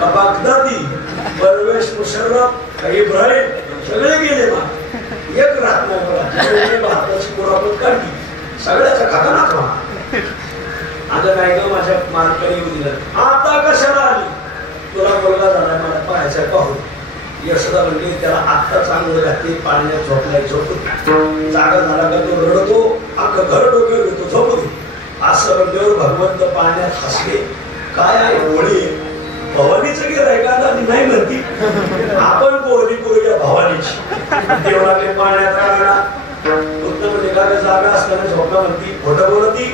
का बागदादी, परवेश मुशर्रफ का इब्राहिम, सगळे गेले ना, एक राहत नाही मला. भारताची मुराबत काढली, सगळ्याचा खातानाच म्हणा. आता काय का माझ्या मालकाने येऊ दिलं. आता कशाला आली? तुला मुलगा झाला, मला पाहायचा पाहू. यशोदा म्हणली त्याला आत्ता चांगलं घातली, पाण्यात झोपलाय, झोपू जागा झाला का तो रडतो, अख्खं घर डोक्यावर घेतो, झोपू दे. असं म्हणल्यावर भगवंत पाण्यात हसले. काय आहे होळी, भवानीचं गिऱ्हाईकाला नाही म्हणती, आपण बोली करूया भवानीची. देवळाकडे पाण्यात राहणार फक्त म्हणजे काय जागा असताना झोपला म्हणती, खोटं बोलती.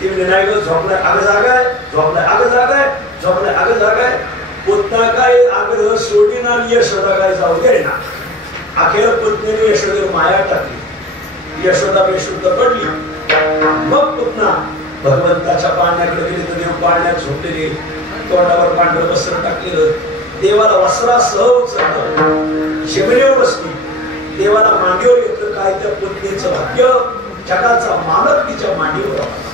ती नाही गं झोपलाय, अगं जागा आहे, झोपलाय, अगं जागा आहे, झोपलाय, अगं जागा आहे. पुन्हा काय आग्रह सोडीन आणि यशोदा काय जाऊ दे ना. अखेर पुतणीने यशोदेवर माया टाकली, यशोदा बेशुद्ध पडली. मग पुन्हा भगवंताच्या पाण्याकडे गेले तर देव पाण्यात झोपलेले, तोंडावर पांढरं वस्त्र टाकलेलं, देवाला वस्त्रासह उचललं, जमिनीवर बसली, देवाला मांडीवर घेतलं. काय त्या पुतणीचं भाग्य, जगाचा मालक तिच्या मांडीवर आला.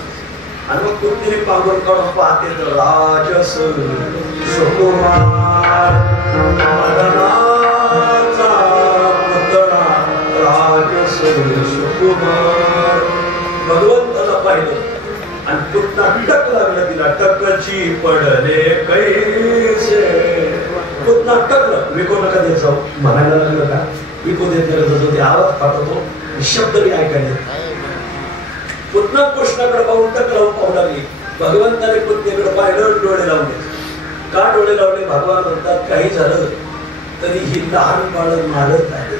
आणि मग पुतणीने पांघरून काढून पाहते तर राजस सुकुमार मदनाचा पुतळा, राजस सुकुमार. भगवंताला पाहिलं आणि पुन्हा टक लागलं तिला, टकची पडले कैसे. पुन्हा टकलं, विको नका देत जाऊ म्हणायला लागलं का? विको देत ते आवाज पाठवतो, शब्द मी ऐकायला. पुन्हा कृष्णाकडे पाहून टक लावून पाहू लागली. भगवंताने पुतणीकडे पाहिलं, डोळे लावले. का डोळे लावले? भगवान म्हणतात काही झालं तरी ही लहान बाळ मारत आहे.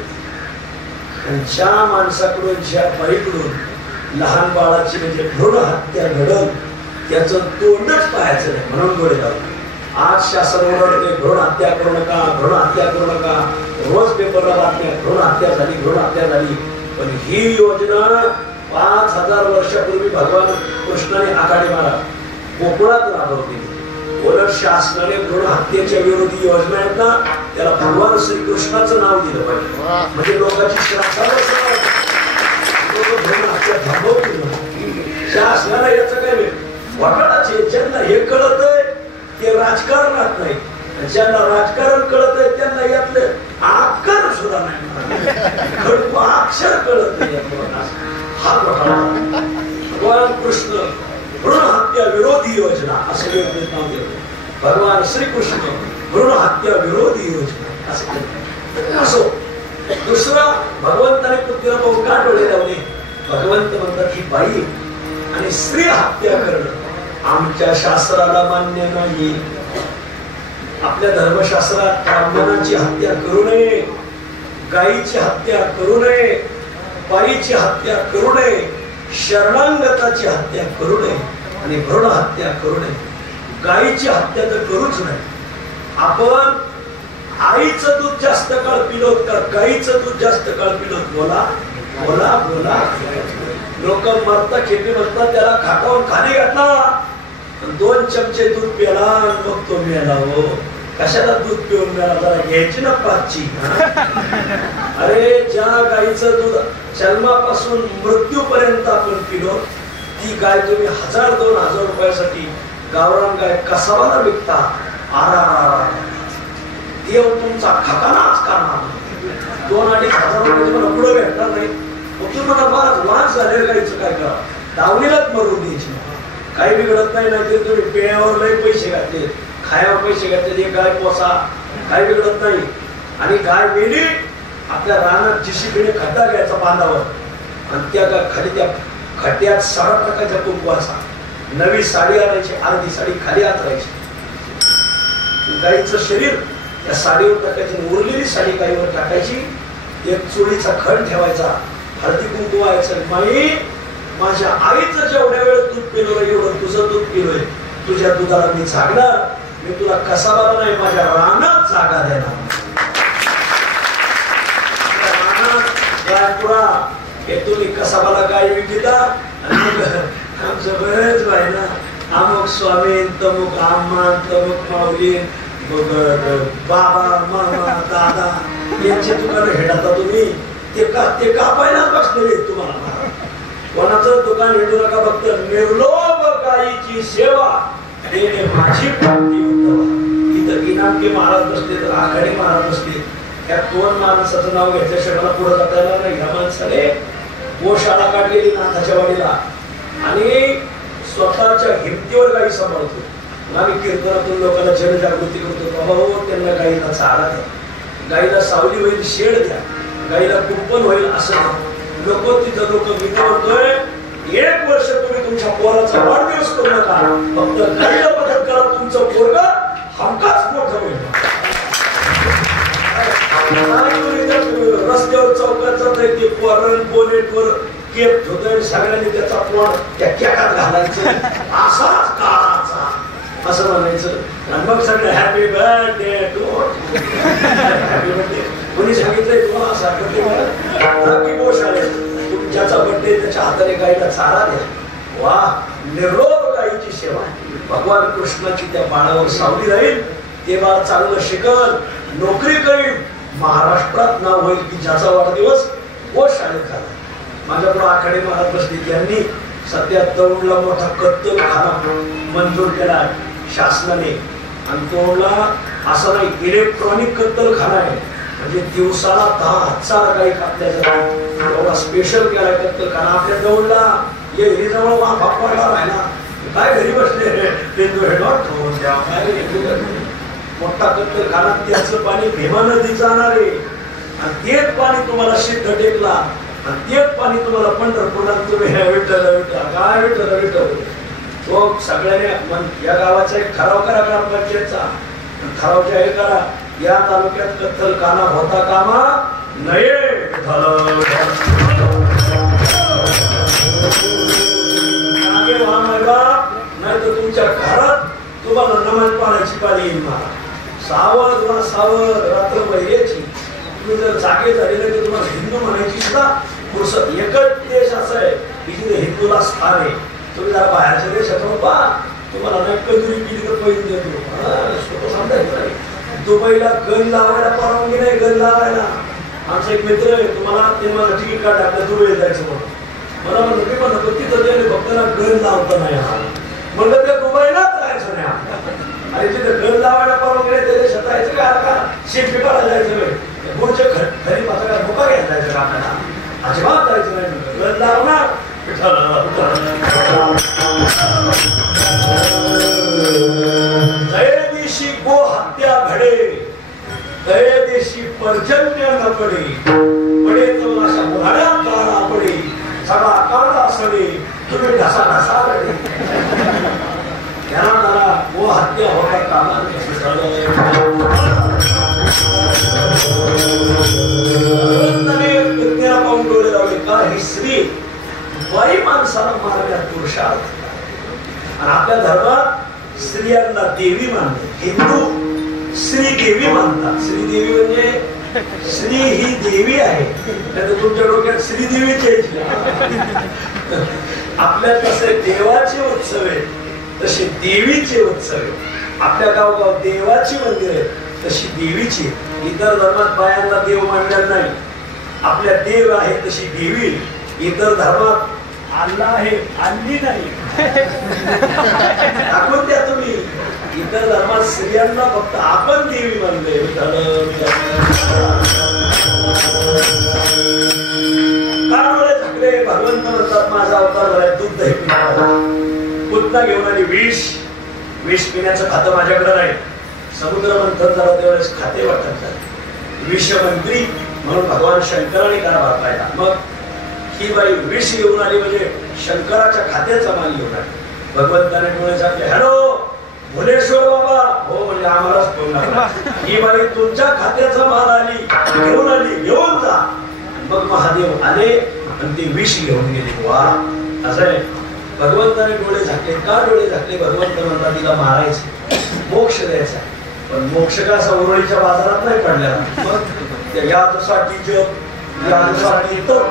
ज्या माणसाकडून, ज्या बाईकडून लहान बाळाची म्हणजे भ्रूण हत्या घडल, त्याचं तोंडच पाहायचं नाही म्हणून डोळे लावले. आज शासन ओरडते भ्रूण हत्या करू नका, भ्रूण हत्या करू नका. रोज पेपरला बातम्या, भ्रूण हत्या झाली, भ्रूण हत्या झाली. पण ही योजना 5000 वर्षापूर्वी भगवान कृष्णाने आखाडी मारा कोकणात राबवली. उलट शासनाने भ्रूण हत्येच्या विरोधी योजना आहेत ना, त्याला भगवान श्रीकृष्णाचं नाव दिलं पाहिजे. म्हणजे लोकांची श्रद्धा भ्रूण हत्या थांबवतील. शासनाला याचं काय वाटाडाचे, ज्यांना हे कळतंय ते राजकारणात नाही, ज्यांना राजकारण कळतंय त्यांना यातलं आकार सुद्धा नाही, अक्षर कळत नाही. हा भगवान कृष्ण भ्रूण हत्या विरोधी योजना असं नाव दिलं. भगवान श्रीकृष्ण भ्रूण हत्या विरोधी योजना असं. असो दुसरा, भगवंताने पुतळा पाहून का डोळे लावले? भगवंत म्हणतात ही बाई आणि स्त्री हत्या करणं आमच्या शास्त्राला मान्य नाही. आपल्या धर्मशास्त्रात ब्राह्मणाची हत्या करू नये, गायीची हत्या करू नये, बाईची हत्या करू नये, शरणांगताची हत्या करू नये आणि भ्रूण हत्या करू नये. गायीची हत्या तर करूच नाही. आपण आईचं दूध जास्त काळ पिलोत का गायीचं दूध जास्त काळ पिलोत? बोला बोला बोला. लोक मरता खेपी म्हणतात त्याला खाटावून खाली घातला, 2 चमचे दूध प्याला मग तो मेला. हो कशाला दूध पिऊन मेला? जरा घ्यायची ना पाचची. अरे ज्या गायीचं दूध जन्मापासून मृत्यूपर्यंत आपण पिलो, ती गाय तुम्ही 1000-2000 रुपयासाठी गावरान गाय कसावाला विकता. देव तुमचा खकानाच करणार. 2-2.5 हजार रुपये तुम्हाला पुढे भेटणार नाही. तुम्हाला बराच वाद झालेलं गायचं काय करा, दावणीलाच मरून द्यायची. काही बिघडत नाही. नाही तर तुम्ही पेयावर लय पैसे घातले, खायावर पैसे घातले, गाय पोसा, काही बिघडत नाही. आणि गाय मेली, आपल्या रानात जिशीपीने खड्डा घ्यायचा बांधावर आणि त्या खाली त्या खड्ड्यात साडा टाकायचा कुंकवाचा, नवी साडी आणायची, अर्धी साडी खाली आतरायची. गायीचं शरीर त्या साडीवर टाकायची, उरलेली साडी काहीवर टाकायची, एक चोळीचा खण ठेवायचा, हळदी कुंकू व्हायचं. माई माझ्या आईचं जेवढ्या वेळ दूध पिलोय एवढं तुझं दूध पिलोय, तुझ्या दुधाला मी जागणार, मी तुला कसाबाला नाही माझ्या रानात जागा देणार. हे तुम्ही कसाबाला गाय विकता, आमचं बरेच बाय ना, अमुक स्वामी तमुक आम्हा तमुक माऊली बाबा मामा दादा यांची दुकान हेटाता तुम्ही, ते कापायलाच बसलेले तुम्हाला. कोणाचं दुकान हेटू नका, फक्त निर्लोभ गायीची सेवा देणे माझी प्राप्ती उत्तम. इथं इनामके महाराज बसले तर आघाडी महाराज बसले, त्या दोन माणसाचं नाव घेतल्याशिवाय मला पुढे जाता येणार नाही. ह्या माणसाने गोशाळा काढलेली नाथाच्या वाडीला आणि स्वतःच्या हिमतीवर गायी सांभाळतो. आम्ही कीर्तनातून लोकांना जनजागृती करतो, बाबा हो त्यांना गायीला चारा द्या, गायीला सावली होईल शेड द्या, गायीला कुंपण होईल असं नको. तिथं लोक मी म्हणतोय 1 वर्ष तुम्ही तुमच्या पोराचा वाढदिवस करू नका, फक्त गायीला मदत करा, तुमचं पोरग हमखास मोठं होईल. रस्त्यावर चौकात जात ते पोरण बोनेटवर केप होतोय, सगळ्यांनी त्याचा पोर त्या केकात घालायचं, असाच काळाचा असं म्हणायचं. आणि मग सगळे happy birthday to happy birthday. कोणी सांगितलंय तुम्हाला असा बर्थडे गोशाळे ज्याचा बर्थडे त्याच्या हाताने गायीला चारा द्या. वा, निर्लोभ गायीची सेवा. भगवान कृष्णाची त्या बाळावर सावली राहील, ते बाळ चांगलं शिकल, नोकरी करील, महाराष्ट्रात नाव होईल की ज्याचा वाढदिवस गोशाळेत झाला. माझ्याकडे आखाडे महाराज बसले, त्यांनी सध्या दौंडला मोठा कत्तलखाना मंजूर केला शासनाने. आणि दौंडला असं नाही, इलेक्ट्रॉनिक कत्तलखाना आहे, म्हणजे दिवसाला 10,000 गायी कापल्या जातात. एवढा स्पेशल केलाय कत्तलखाना आपल्या दौंडला. हे जवळ पडला राहिला काय घरी बसले मोठा कत्तलखाना, त्याचं पाणी भीमा नदी जाणार आहे आणि तेच पाणी तुम्हाला सिद्ध टेकला आणि तेच पाणी तुम्हाला पंढरपूरला तुम्ही काय विठ्ठल तो सगळ्याने या गावाचा एक ठराव करा ग्रामपंचायतचा. ठराव जाहीर करा, या तालुक्यात कत्तलखाना होता कामा नये. नाही तर तुमच्या घरात तुम्हाला नमाज पाण्याची पाळी येईल. मला सावध वा सावध रात्र बहिरेची. तुम्ही जर जागे झाले नाही तर तुम्हाला हिंदू म्हणायची सुद्धा फुरसत. एकच देश असा आहे की जिथे हिंदूला स्थान आहे. तुम्ही जरा बाहेरच्या देशात पहा, तुम्हाला नाही कजुरी केली तर पैसे देतो सांगायचं नाही. दुबईला गन लावायला परवानगी नाही, गन लावायला. आमचा एक मित्र आहे, तुम्हाला ते मला तिकीट काढ आपल्या दुबईला जायचं म्हणून. मला म्हणतो मी म्हणतो तिथं ते फक्त ना गन लावता नाही म्हणलं त्या दुबईलाच जायचं नाही आपल्याला. आणि तिथे गन लावायला परवानगी नाही, त्या देशात जायचं का शेत पिकाला जायचं नाही, पुढच्या घरी पात्र धोका घ्यायला जायचं का आपल्याला, अजिबात जायचं नाही. गन लावणार तया दिवशी गो हत्या घडे, तया दिवशी पर्जन्य न पडे, पडे तो अशा उन्हाळ्या काळा पडे, सगळा काळा सडे, तुम्ही ढसा ढसा रडे. त्याला गो हत्या होता कामा पाहून डोळे लावले का ही स्त्री बाई माणसाला मारण्यात पुरुषार्थ. आणि आपल्या धर्मात स्त्रियांना देवी मानतात. हिंदू श्री देवी मानतात. श्रीदेवी म्हणजे श्री ही देवी आहे, नाही तर तुमच्या डोक्यात श्रीदेवीची आपल्या कसे देवाचे उत्सव आहे तसे देवीचे उत्सव आहे. आपल्या गावगाव देवाची मंदिर आहे तशी देवीची. इतर धर्मात बायांना देव मानलेला नाही. आपल्या देव आहे तशी देवी. इतर धर्मात अल्ला आहे, अल्ली नाही. दाखवून द्या तुम्ही. इतर धर्मात स्त्रियांना फक्त आपण देवी मानले. झाकले भगवंत म्हणतात माझा अवतार झालाय दूध दही पिण्याचा. पुतना घेऊन आली विष. विष पिण्याचं खातं माझ्याकडे नाही. समुद्र मंथन झालं त्यावेळेस खाते वाटत विषमंत्री म्हणून भगवान शंकराने कारभार पाहिला. मग ही बाई विष घेऊन आली म्हणजे शंकराच्या खात्याचा माल घेऊन आली. भगवंताने डोळे झाकले. हॅलो भुलेश्वर बाबा हो म्हणजे आम्हालाच फोन लागला ही बाई तुमच्या खात्याचा माल आली घेऊन जा. मग महादेव आले आणि ते विष घेऊन गेले. वा असं आहे. भगवंताने डोळे झाकले. का डोळे झाकले? भगवंत म्हणतात तिला मारायचे, मोक्ष द्यायचा. पण मोक्ष का असा उरळीच्या बाजारात नाही पडलेला. मग यासाठी जप यासाठी तप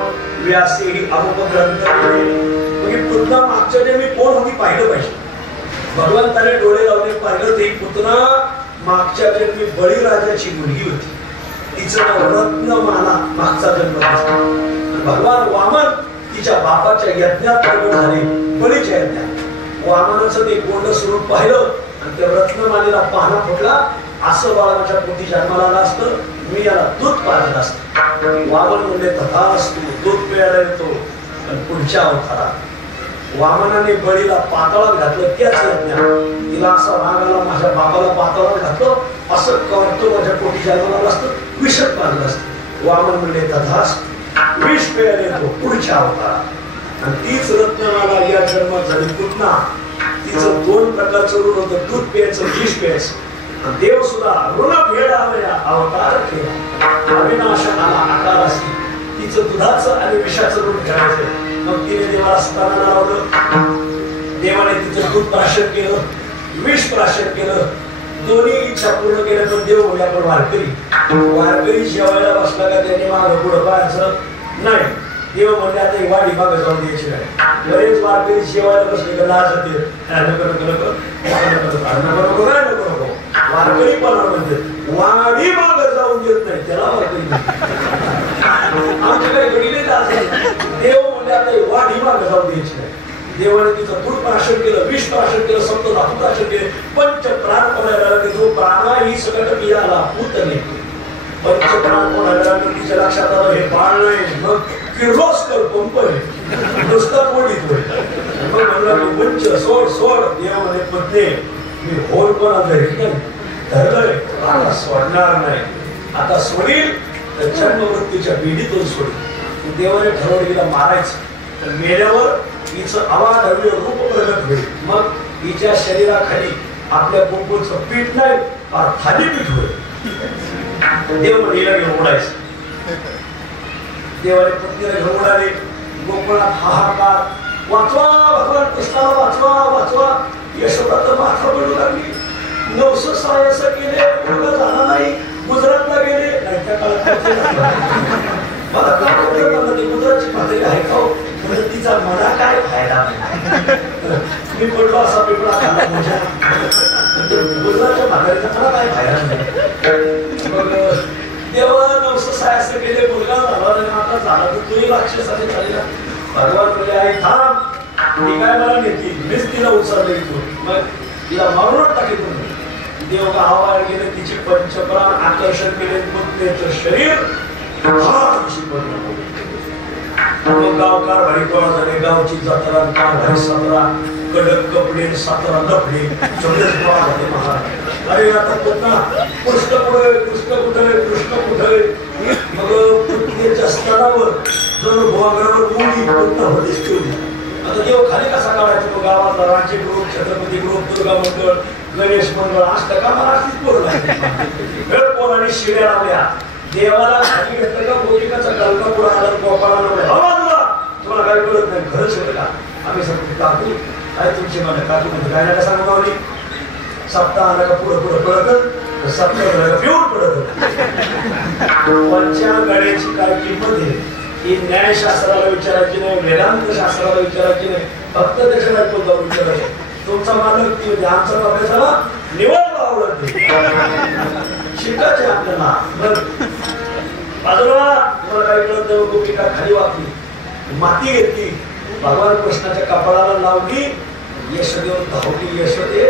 व्यासेही अमुक ग्रंथ म्हणजे पुन्हा मागच्या जे मी कोण होती पाहिलं पाहिजे. भगवंताने डोळे लावले पाहिलं ते पुतना मागच्या जन्मी बळीराजाची मुलगी होती. तिचं नाव रत्नमाला. मागचा जन्म भगवान वामन तिच्या बापाच्या यज्ञात प्रगट झाले. बळीच्या यज्ञात वामनाचं ते कोंड स्वरूप पाहिलं आणि त्या रत्नमालेला पाहणा फुटला. असं बाळा माझ्या पोटी जन्माला आलं असतं, मी याला दूध पाजलं असतं. वामन म्हणले तथास्तु, दूध प्यायला येतो. आणि पुढच्या अवतारात वामनाने बळीला पाताळात घातलं. त्याच यज्ञात तिला असा राग आला, माझ्या बाबाला पाताळात घातलं असं करतो, माझ्या पोटी जन्माला आलं असतं, विषत पाजलं असतं. वामन म्हणले तथास्तु, विष प्यायला येतो पुढच्या अवतारात. आणि तीच रत्नमाला या जन्मात झाली पुन्हा. तिचं 2 प्रकारचं ऋण होतं, दूध प्यायचं, विष प्यायचं. देव सुद्धा ऋण फेडावया अवतार केला. अविनाशाला आकार असली तिचं दुधाचं आणि विषाचं ऋण करायचं. मग तिने देवाला स्थानाला लावलं. देवाने तिचं दूध प्राशन केलं, विष प्राशन केलं. दोन्ही इच्छा पूर्ण केल्या. पण देव म्हणजे आपण वारकरी जेवायला बसला का त्याने मागं पुढं पाहायचं नाही. देव म्हणजे आता ही वाढी मागं जाऊन द्यायची नाही. बरेच वारकरी जेवायला बसले का लाज होते. वारकरी पण म्हणजे वाढी मागं जाऊन देत नाही, त्याला वारकरी. आमच्याकडे घडीले देव म्हणजे आता वाढी मागं जाऊन द्यायची नाही. देवाने तिचं दूध प्राशन केलं, विष प्राशन केलं, सप्त धातू प्राशन केले. पंच प्राण कोणाला जो प्राणा ही सगळं याला पूत नाही. पंच प्राण कोणाला तिच्या लक्षात आलं हे बाळ नाही. मग किर्लोस्कर पंप आहे, नुसतं कोणीच होय. मग म्हणलं पंच सोड. देव म्हणे पत्नी मी होल कोणा धरीत नाही, धरलंय आता सोडणार नाही. आता सोडील तर जन्मवृत्तीच्या पिढीतून सोडील. देवाने ठरवलं हिला मारायचं. तर मेल्यावर हिचं अवाढव्य रूप प्रगट होईल. मग हिच्या शरीराखाली आपल्या पोपोचं पीठ नाही, खाली पीठ होईल. देव म्हणजे हिला घेऊन उडायचं. देवाने पत्नीला घेऊन उडाले. गोकुळात हाहाकार, वाचवा भगवान कृष्णाला, वाचवा. यशोदा तर माथा पडू लागली. 900 सायस केले, मुलगा झाला नाही. गुजरातला गेले. नाही त्या काळात मला गुजरातची म्हातारी आहे का म्हणजे तिचा मला काय फायदा. मी पडलो असा पिपळा खाला माझ्या गुजरातच्या म्हातारीचा मला काय फायदा नाही. मग देवा 900 सायस केले, मुलगा झाला नाही. आता झाला तर तुम्ही राक्षसाने चालला. भगवान म्हणजे आई थांब, ती काय मला नेती, मीच तिला उचलले. मग तिला मारूनच टाकी तुम्ही. देव गावाबाहेर गेले, तिचे पंचप्राण आकर्षण केले. पुतण्याचं शरीर मग गावकार भारी गोळा झाले. गावची जत्रा, कारभारी सतरा, कडक कपडे, 17 लफडे, सगळेच गोळा झाले. महाराज अरे आता पुन्हा कृष्ण कुठे. मग पुतण्याच्या स्तरावर जण भोवागरावर मुली पुन्हा होतीच ठेवली. आता देव खाली कसा काढायचा? गावातला राज्य ग्रुप, छत्रपती ग्रुप, दुर्गा मंडळ, गणेश मंडळ असतं का? महाराष्ट्रीत पोरला पोराने शिड्या लावल्या. देवाला खाली घेतलं का? गोपिकाचा कल्पना पुढे आला. गोपाळाला तुम्हाला काय कळत नाही, खरंच होतं का? आम्ही सांगतो काकू काय तुमची मला काकू म्हणजे काय नका सांगू गावली. सप्ताह आला का पुढं पडत, सप्ताह पिऊन पडत. पंचांगाड्याची काय किंमत आहे ही न्यायशास्त्राला विचारायची नाही, वेदांत शास्त्राला विचारायची नाही, फक्त त्याच्या बायकोला जाऊन विचारायचं. तुमचा मालक ती म्हणजे आमचा बाबा निवड आवडत शिकायचे आपल्याला. बाजूला तुम्हाला काय कळत? गोपिका खाली वाकली, माती घेतली, भगवान कृष्णाच्या कपाळाला लावली. यश देऊन धावली. यशोदे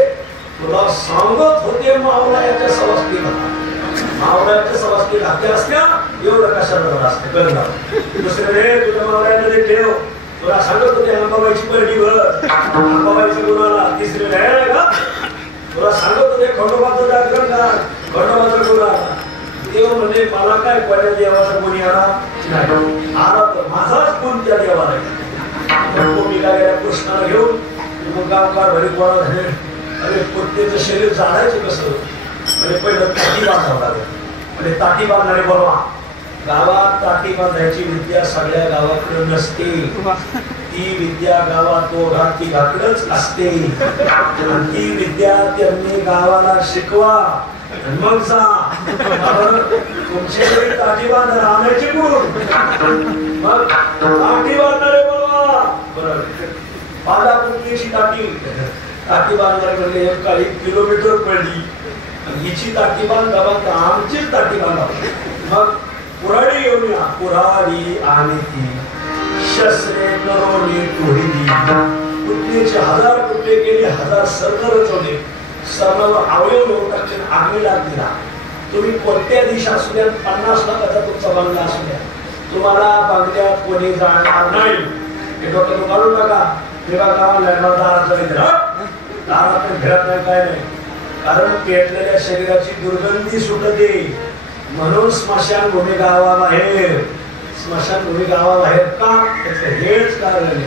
तुला सांगत होते मावळ्याच्या सवासनी मावळ्याच्या सवासनी घातल्या असत्या एवढं कशाला असते कळलं. दुसरे तुझ्या मावळ्यामध्ये ठेव. तुला सांगत होते अंबाबाईची परडी भर, अंबाबाईचं गुणाला. तिसरे तुला सांगत होते खंडोबाचं जागरण का, खंडोबाचं गुणाला. देव म्हणजे मला काय पडेल देवाचा गुणी आला तर माझाच गुण त्या देवाला. गोपिका गेल्या कृष्णाला घेऊन. मग गावकार भरी गोळा झाले. अरे पुतणीचं शरीर जाणायचं कसं म्हणजे पहिलं ताटी बांधावं लागेल म्हणजे ताटी बांधणारे बोलवा गावात ताटी बांधायची विद्या सगळ्या गावाकडे नसते ती विद्या गावात दोघात तिघाकडच असते ती विद्या त्यांनी गावाला शिकवा मग जा तुमच्याकडे ताटी बांधणार आणायची कोण मग ताटी बांधणारे बोलवा बरोबर पाला पुतणीची ताटी बांधणार म्हणजे काही किलोमीटर पडली हिची ताटी बांधा बांधा आमचीच ताटी बांधा मग कुऱ्हाडी घेऊन या कुऱ्हाडी आणि ती शस्त्रे नरोली तोडली पुतणीचे 1000 कुठले गेले 1000 सर्व रचवले सर्वांवर अवयव लोकांचे आगमी लागला तुम्ही कोणत्या दिशा असू द्या 50 लाखाचा तुमचा बंगला असू द्या तुम्हाला बंगल्यात कोणी जाणार नाही हे डोक्यातून काढून टाका तेव्हा गावाला दारात फिरत नाही काय नाही कारण पेटलेल्या शरीराची दुर्गंधी सुटते म्हणून स्मशानभूमी गावाबाहेर का त्याचं हेच कारण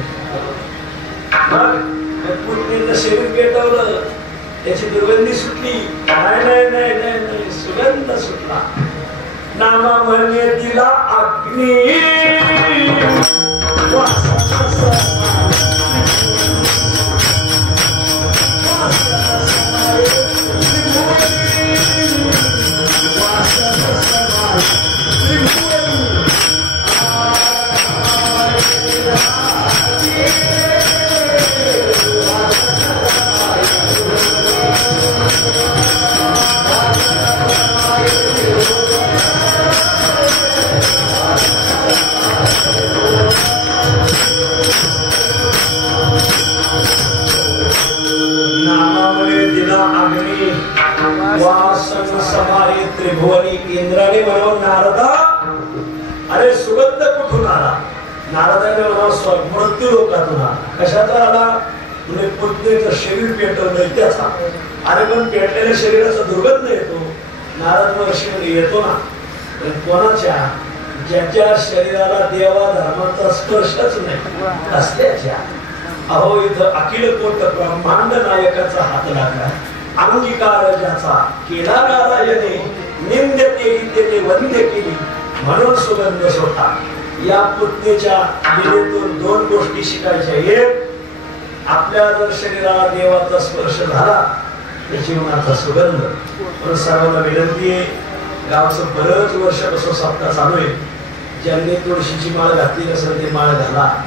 पुतणीचं शरीर पेटवलं त्याची दुर्गंधी सुटली नाही सुगंध सुटला नामा म्हणे तिला अग्नी त्रिभुवनी इंद्राने म्हणून नारदा अरे सुगंध कुठून आला नारदाने म्हणून मृत्यू लोकातून आला कशाचा आला म्हणजे पुतणीचं शरीर पेटवलं त्याचा अरे पण पेटलेल्या शरीराचा दुर्गंध येतो नारद महर्षी येतो ना कोणाच्या ज्याच्या शरीराला देवा धर्माचा स्पर्शच नाही असल्याच्या अहो इथं अखिल कोट ब्रह्मांड नायकाचा हात लागला अंगीकार ज्याचा केला नारायणे निंद केली त्याने वंद्य केली म्हणून सुगंध सोडा या पुतणीच्या विधेतून 2 गोष्टी शिकायच्या एक आपल्या जर शरीराला देवाचा स्पर्श झाला तर जीवनाचा सुगंध पण सर्वांना विनंती आहे गावचं बरंच वर्षापासून सप्ताह चालू आहे ज्यांनी तुळशीची माळ घातली नसेल ते माळ घाला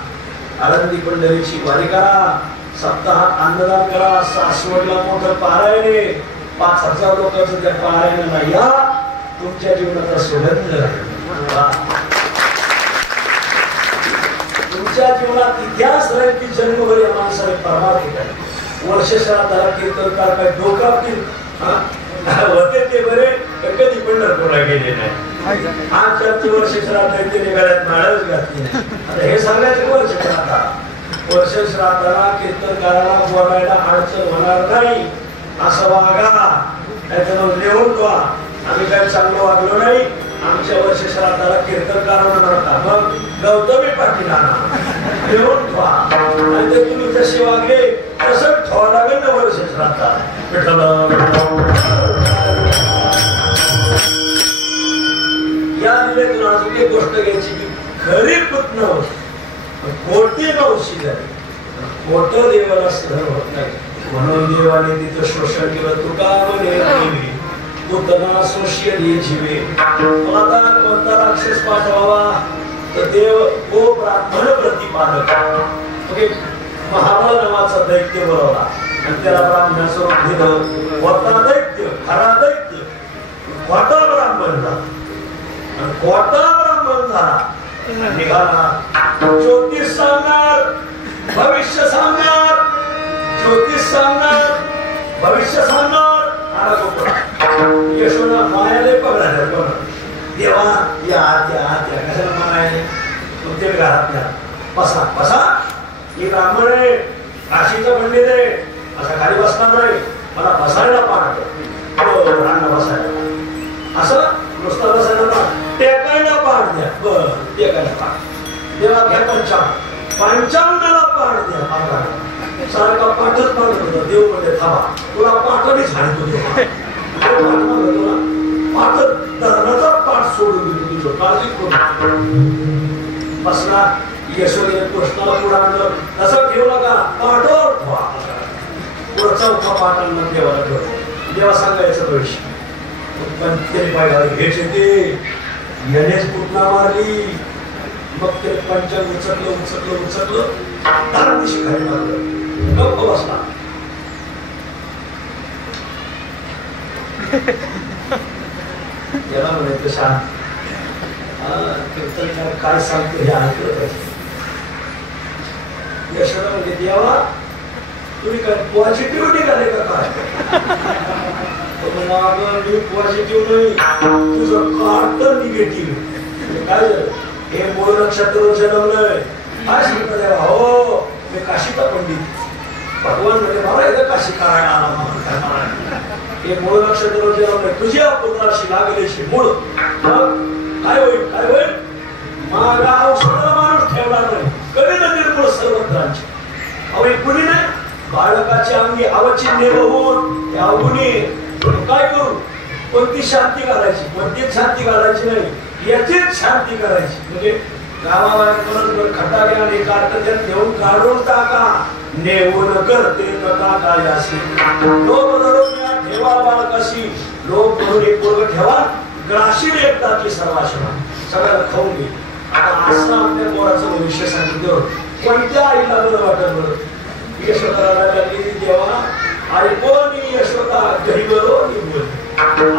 आळंदी पंढरीची वारी करा सप्ताहात अन्नदान करा सासवडला मोठं पारायणे 5000 लोकांचं त्या पारायणाला या तुमच्या जीवनाचा सुगंध तुमच्या जीवनात इतिहास राहील की जन्मभर या माणसाने परमार्थ केला वर्षश्राद्धाला कीर्तनकार काय डोकावतील होते ते बरे कधी पंढरपूरला गेले नाही आज 4 वर्षश्राद्ध त्यांनी गळ्यात माळच घातली आता हे सांगायचं वर्षश्राद्धाला कीर्तनकाराला बोलायला अडचण होणार नाही असं वागा नाहीतर लिहून ठेवा आम्ही काय चांगलं वागलो नाही आमच्या वर्षश्राद्धाला कीर्तनकार म्हणता मग गौतमी पाटील आणा लिहून ठेवा नाहीतर तुम्ही जसे वागले तसं ठेवा लागेल ना वर्षश्राद्धाला या दिलेतून अजून एक गोष्ट घ्यायची की खरी पुतणं खोटी नवशी झाली खोट देवाला सहन होत नाही म्हणून देवाने तिथं शोषण केलं तुका म्हणे पुतना सोशियली जीवे आता कोणता राक्षस पाठवावा तर देव तो ब्राह्मण प्रतिपादक महाबळ नावाचा दैत्य बोलवला आणि त्याला ब्राह्मणाचं रूप दिलं खोटा दैत्य खरा दैत्य खोटा ब्राह्मण झाला आणि खोटा ब्राह्मण झाला निघाला ज्योतिष सांगणार भविष्य सांगणार ज्योतिष सांगणार भविष्य सांगणार यशोना मायाले पकडा देवा या कशाला मारायले तुमच्या घरात द्या बसा बसा मी ब्राह्मण आहे काशीचा पंडित आहे असा खाली बसणार नाही मला बसायला पाठ बसायला असं नुसतं बसायला टेकायला पाठ द्या टेकायला पाठ देवा घ्या पंचांगाला पाठ द्या सारखा पाठच मागत होता. देव म्हणजे थांबा, तुला पाठच झाली तुझी पाठ मागत होता. पाठ धरणाचा पाठ सोडून दिली तुझं. काळजी करू बसला. यशोदेने कृष्णाला पुढे आणलं. तसं ठेवू नका, पाठवर ठेवा. पुढं चौथा पाठ आणलं देवाला ठेवलं. देवा सांगायचं पैसे पण तरी पाहिजे घ्यायचे ते यानेच कुठला मारली. मग ते पंचांग उचकलं दहा दिवशी खाली मारलं. गप्प बसला. याला म्हणायचं शांत काय सांगतो हे ऐकलं पाहिजे. यशोदा म्हणजे देवा तुम्ही काय पॉझिटिव्ह निघाले का काय? मी पॉझिटिव्ह नाही, तुझं कार्ट निगेटिव्ह. काय झालं? हे मूळ नक्षत्र जन्मलंय. काय सांगता देवा? हो मी काशीचा पंडित. भगवान म्हणजे मला इथं काशी करायला आला. हे मूळ नक्षत्र जन्मलंय. तुझ्या पुत्राशी लागलेशी मूळ काय होईल? माझा औषधाला माणूस ठेवला नाही. कवी न निर्मूळ सर्वत्रांची. अहो कुणी नाही. बाळकाची अंगी अवचिन्य होऊन त्या अवगुणी काय करू? कोणती शांती घालायची? कोणतीच शांती घालायची नाही, याचीच शांती करायची. म्हणजे गावाला खटाने आणि कार्टन नेऊन काढून टाका. नेऊन करते टाका याशी लोक धरून ठेवा बाळकाशी. लोक म्हणून एक पोरग ठेवा. ग्राशील एकदाची सर्वाश्रमा सगळ्याला खाऊन घे. आता असं आपल्या पोराचं भविष्य सांगितलं. कोणत्या आईला बरं वाटत बरं? यशोदाला लागली देवा आई कोण यशोदा घरी बरो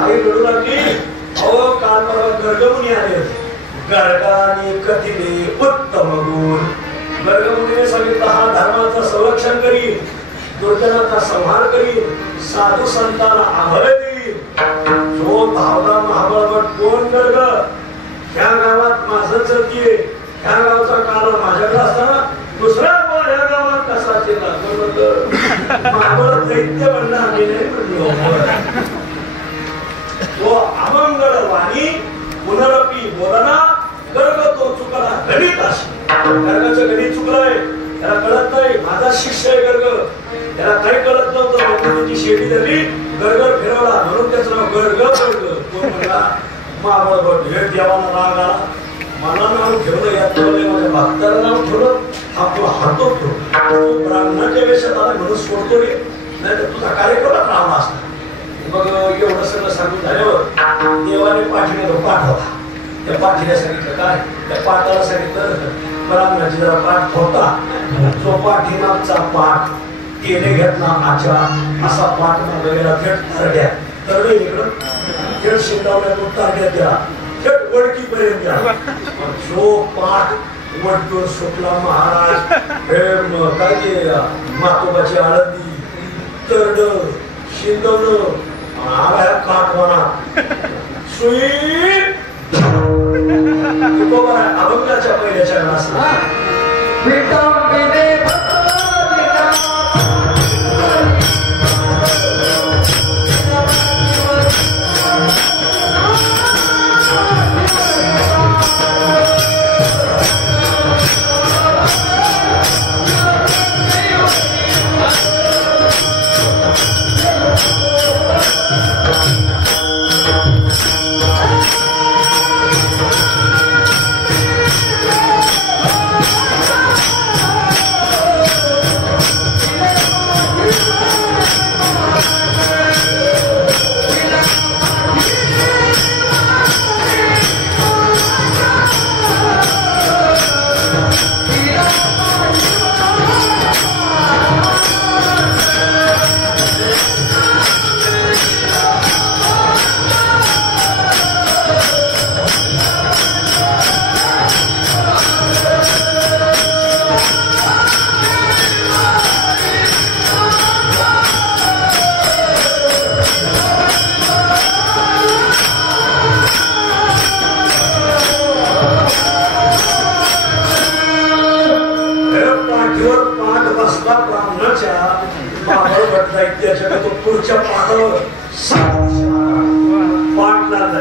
आई रडू लागली. अहो काल परवा गर्गमुनी आले. गर्गाने कथिले उत्तम गुण. गर्गमुनीने सांगितलं हा धर्माचं संरक्षण करील, दुर्जनाचा संहार करील, साधू संतांना अभय देईल. जो भावना महाबळवट कोण गर्ग? ह्या गावात माझं चलतीये. ह्या गावचा काल माझ्याकडे असताना दुसऱ्या ह्या गावात कसा केला? महाबळ दैत्य म्हणला तो अमंगळ वाणी पुनरपी बोलना गर्ग तो चुकला गणित अशी. गर्गाचं गणित चुकलंय. त्याला कळत नाही. माझा शिष्य आहे गर्ग. त्याला काही कळत नव्हतं. त्याची शेती धरली, गर्गर फिरवला म्हणून त्याचं नाव गर्ग पडलं. तो म्हणला महाबळ भेट देवाला राग आला. मला नाव ठेवलं यात माझ्या भक्ताला नाव ठेवलं. आपला हातो ब्राह्मणाच्या वेशात आला म्हणून सोडतो रे, नाही तर तुझा कार्यक्रमात राहला असता. मग एवढं सगळं सांगून झाल्यावर देवाने पाठीने पाठ होता. त्या पाठीने सांगितलं काय? त्या पाठाला सांगितलं ब्राह्मणाची जरा पाठ होता. जो पाठीमागचा पाठ केले घेतला आचार असा पाठ मागे गेला. थेट तरड्या तरडे इकडं थेट शिंदावल्या तो तारड्यात द्या थेट वडकीपर्यंत द्या. जो पाठ वडकीवर सुटला महाराज हे काय ते मातोबाची आळंदी तरड शिंदवलं आला काठवाना सुई अभंगाच्या पहिल्याच्या घासला. पुढच्या पाठावर पाठ लागला.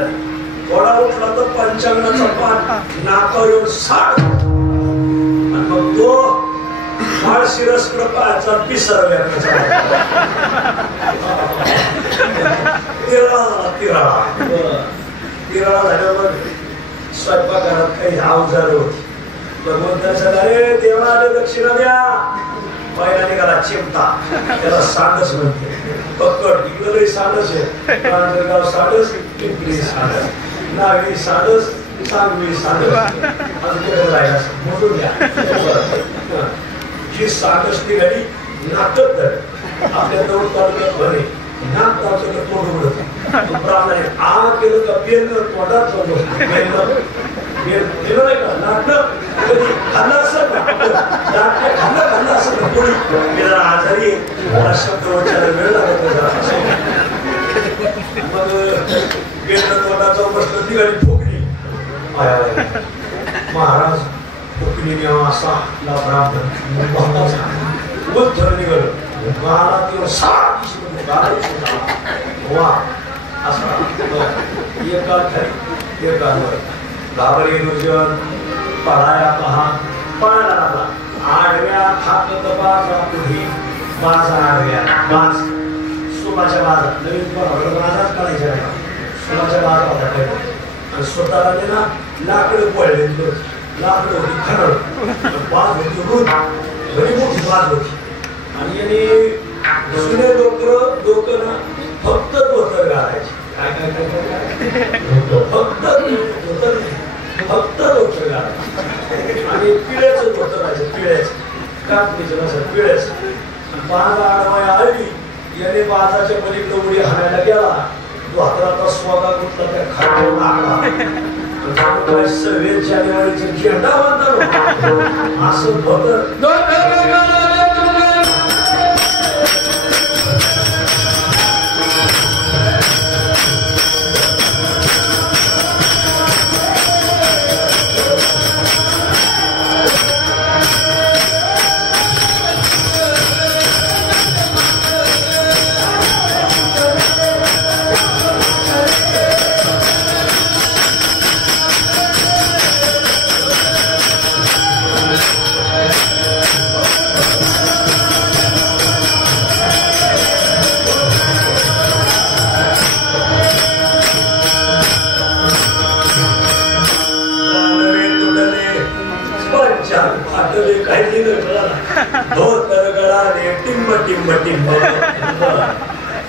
थोडा उठला तर पंचांगाचा पाठ नाकावर 60 आणि मग तो माळशिरसकडे पाहायचा पिसर तिराळा झाल्यावर स्वयंपाकघरात काही अवजार होती. भगवंताच्या अरे देवाला दक्षिणा द्या. पहिला निघाला चिमटा, त्याला सांडस म्हणते. पक्कड इकडे सांडस आहे, गाव सांडस, पिंपरी सांडस, नावी सांडस, सांगवी सांडस, अजून राहिला मोजून द्या. जी सांडस निघाली नाटक धड आपल्या दौड तालुक्यात भरे नाक तालुक्यात तोड उघडत प्राणाने आ केलं का पेरलं तोंडात पेरलं नाही का नाटक कधी खाल्लं असं खाल्लं असं कोणी जरा आजारी शब्द उच्चार वेळ लागत मग पेरलं तोंडाचा प्रश्न निघाली ठोकली. महाराज ठोकली असा ब्राह्मण उद्धर निघालं गाला किंवा सात वा असा एका खरी एका घाबरे दुर्जन पळाया पहा पळायला लागला. आडव्या खाकत बाजा पुढे बाजा आडव्या बाज सुमाच्या बाजात नवीन बाजात काढायच्या नाही. सुमाच्या बाजात आणि स्वतःला ते ना लाकडं पळले लाकडं होती खरड बाज होती रूढ घरी मोठी बाज होती. आणि याने जुने डोकं ना फक्त धोतर घालायचे. काय काय काय फक्त धोतर फक्त धोतर घालायचे आणि पिळ्याचं धोतर राहायचं. पिळ्याचं कापणीचं नसतं पिळ्याचं. बाज आडवाय आली याने बाजाच्या पलीकडे उडी हाणायला गेला. धोतराचा स्वतः कुठला त्या खाली लागला. 26 जानेवारीचा झेंडा बांधला असं धोतर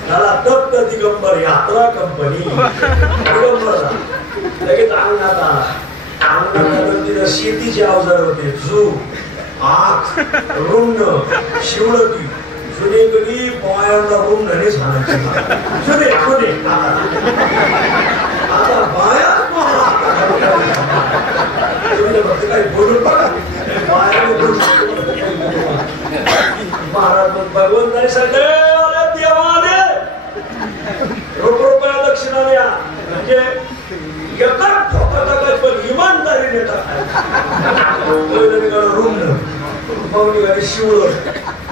त्याला तप्त दिगंबर यात्रा कंपनी दिगंबरला लगेच अंगणात आला. अंगणात तिथं शेतीचे अवजार होते. झू आख रुंड शिवळती जुने कधी बायांना रुंडने सांगायचे जुने जुने आता बाया काही बोलून बघा बाया महाराज भगवंताने सांगते देवाने रुपया दक्षिणा द्या म्हणजे एका ठोका टाकाय पण इमानदारीने टाकाय. निघालं रुंड मग निघाले शिवळ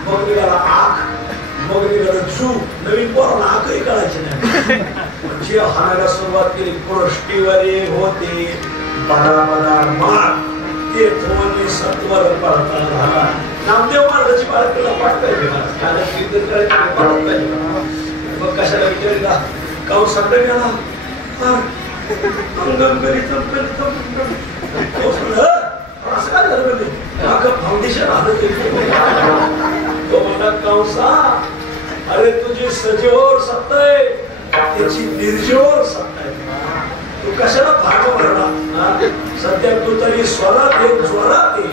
मग निघाला आख मग निघालं झू. नवीन पोरांना आखही कळायचे नाही. जे हाणायला सुरुवात केली पृष्टीवरे होते बना बना मार ते धोनी सत्वर पडता झाला. नामदेव महाराजाची बाळकेला पाठवाय गेला कीर्तन करायचं पाठवत पाहिजे. मग कशाला विचारला काऊ सगळं गेला अंगम करीत असं काय झालं फाउंडेशन आलं तो म्हणला कंसा अरे तुझी सजीवर सत्ता आहे त्याची निर्जीवर सत्ता आहे. तू कशाला भाग भरला सध्या तू तरी स्वरात ये ज्वरात ये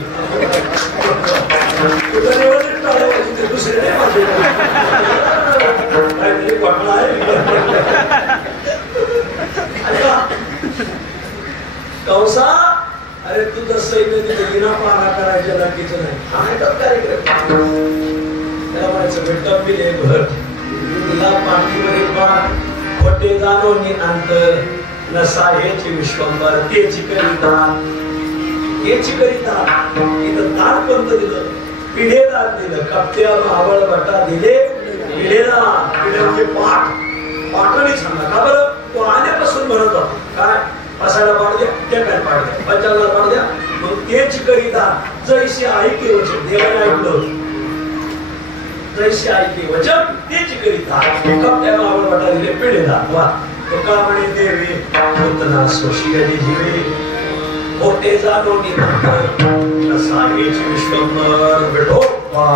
तू तरी दुसरे नाही माझे काहीतरी पटला आहे कंसा. अरे तू तर सैन्य तिथे विना पारा करायच्या लागीचं नाही. हा कार्यक्रम त्याला म्हणायचं भेटत बिले भर तुला पाठीमध्ये पाठ खोटे जाणून अंतर नसा हेची विश्वंभर तेची करिता हेची करिता इथं ताट पंत दिलं पिढेला दिलं कप्त्या आवळ बटा दिले पिढेला पिढे पाठ पाठवणी सांगा का बरं तो आल्यापासून म्हणत होता काय असायला पाड द्या त्या काय पाड द्या पंचाला पाड द्या मग तेच करिता जैसे ऐके देवाने ऐकलं जैसे ऐके वचन तेची करिता कप्त्या मावळ वाटाले पिढे दाखवा तो का म्हणे देवी पुतना सोशियाची जीवे मोठे जाणोनी नंतर सागेची विश्वंभर विठोबा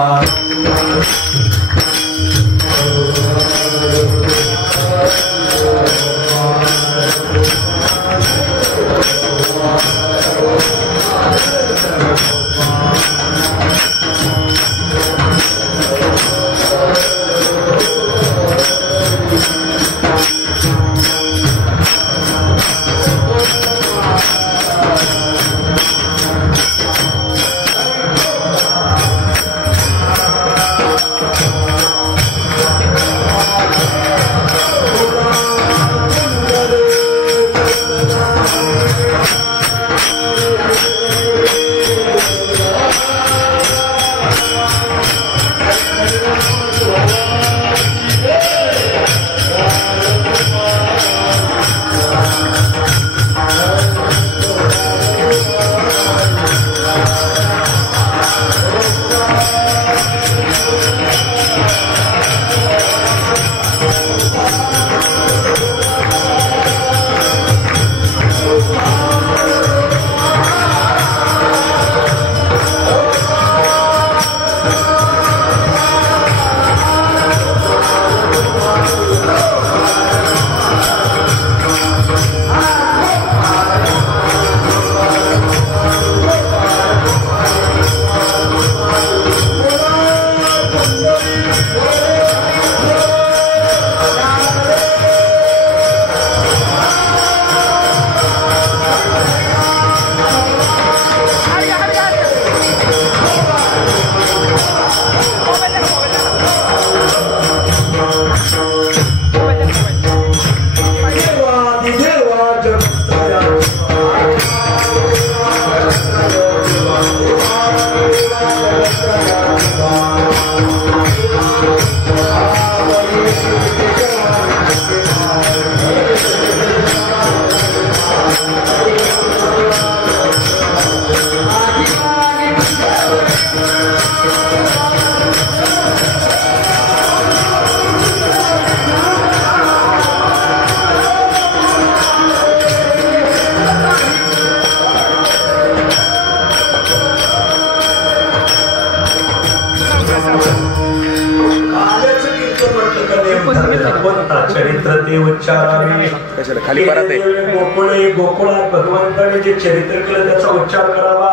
खाली परत गोकुळे गोकुळात भगवंताने जे चरित्र केलं त्याचा उच्चार करावा.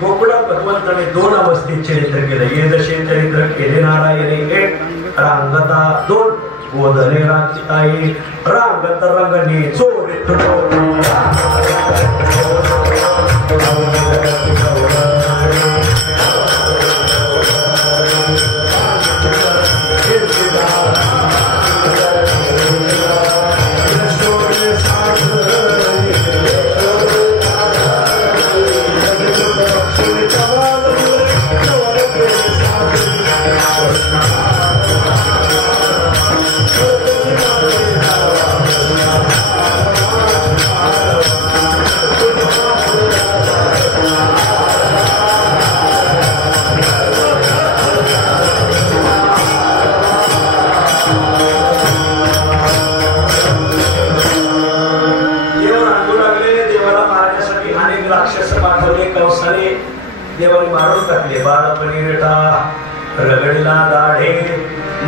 गोकुळात भगवंताने 2 अवस्थेत चरित्र केलं. ये जसे चरित्र केले नारायणे 1 रांगता 2 गोधने रांगताई रांगत रंगने चोरित देवाने मारून टाकले. बाळपणी रेटा रगडला दाढे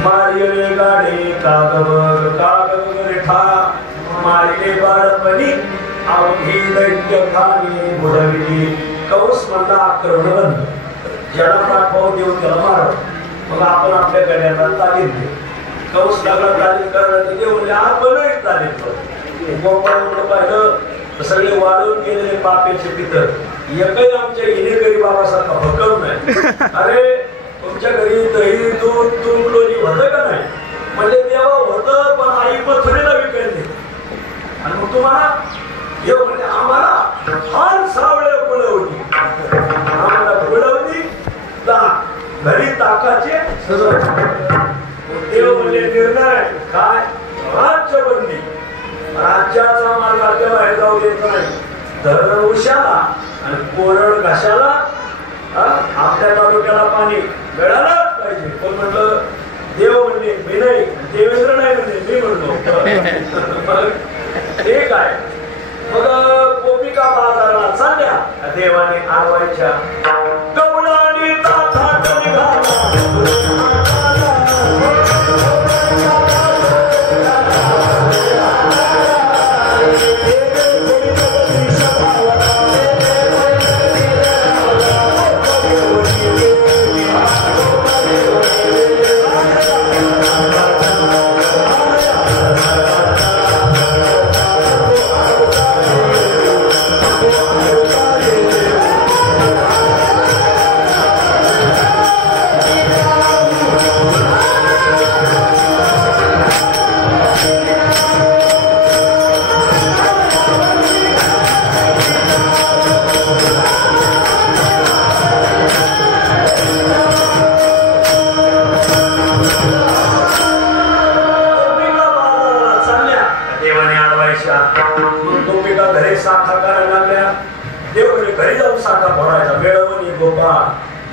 मारिले गाडे कागबग कागबग रेठा मारिले बाळपणी अवघी दैत्य खाणी बुडविली. कौस म्हणला आक्रमण बंद. ज्याला पाठवाव देऊ त्याला मारव. मग आपण आपल्या गड्यांना तालीम देऊ. कौस लागला तालीम करण्याची देऊन आपणही तालीम करू. गोपाळ पाहिलं सगळे वाढून गेलेले पापेचे पितर एकही आमच्या हिनेकरी बाबासारखा भक्कम नाही. अरे तुमच्या घरी दही दूध तूप लोणी होतं का नाही म्हणजे देवा होतं पण आई मथुरेला विकायला. आणि मग तुम्हाला हे म्हणजे आम्हाला फार सावळे बोलवली आम्हाला बोलवली घरी ताकाचे देव म्हणजे निर्णय काय राज्यबंदी. राज्याचा मार्ग राज्य बाहेर जाऊ देत नाही. धरण उशाला आणि कोरड घाशाला आपल्या तालुक्याला पाणी मिळालं पाहिजे. कोण म्हणलं देव म्हणले मी नाही, देवेंद्र नाही म्हणले मी म्हणलो. ठीक आहे. मग गोपिका बाजाराला चालल्या, देवाने आडवायच्या कवळाने ताठात निघाला.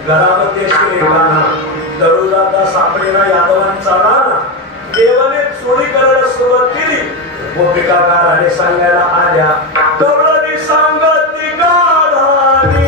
घरामध्ये श्रीकाना दरोजाचा सापडेला यादवांचा राणा. देवाने चोरी करायला सुरुवात केली. गोपिकाकाराने सांगायला आल्या कवळणी सांगती गाढानी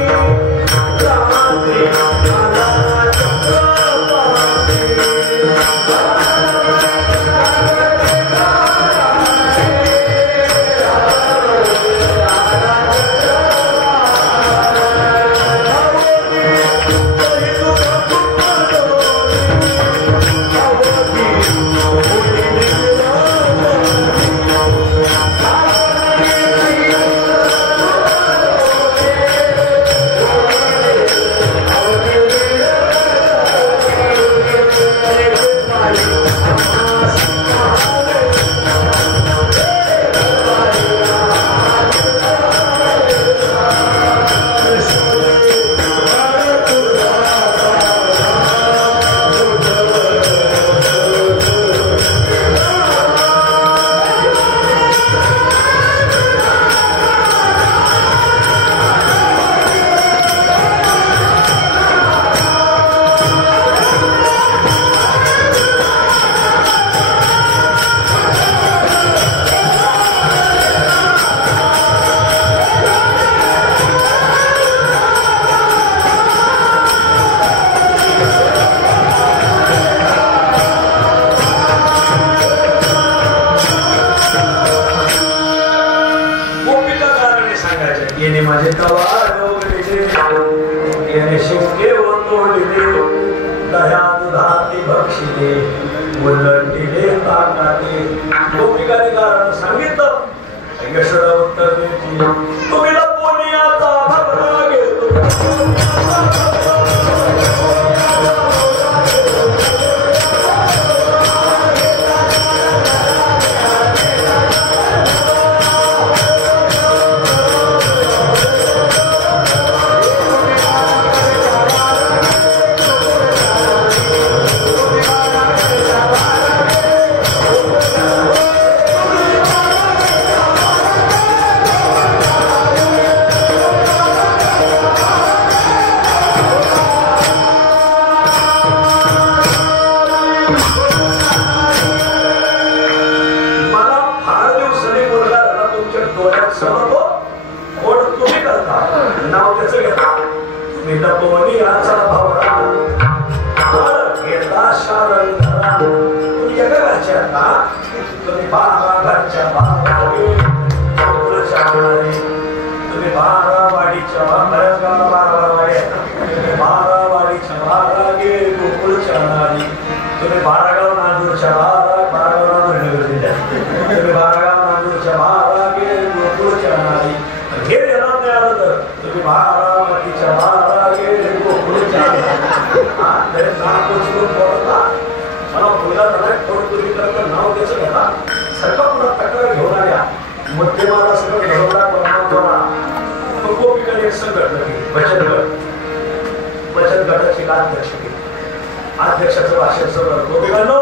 अध्यक्षाचं भाषण सगळं गोपिकांनो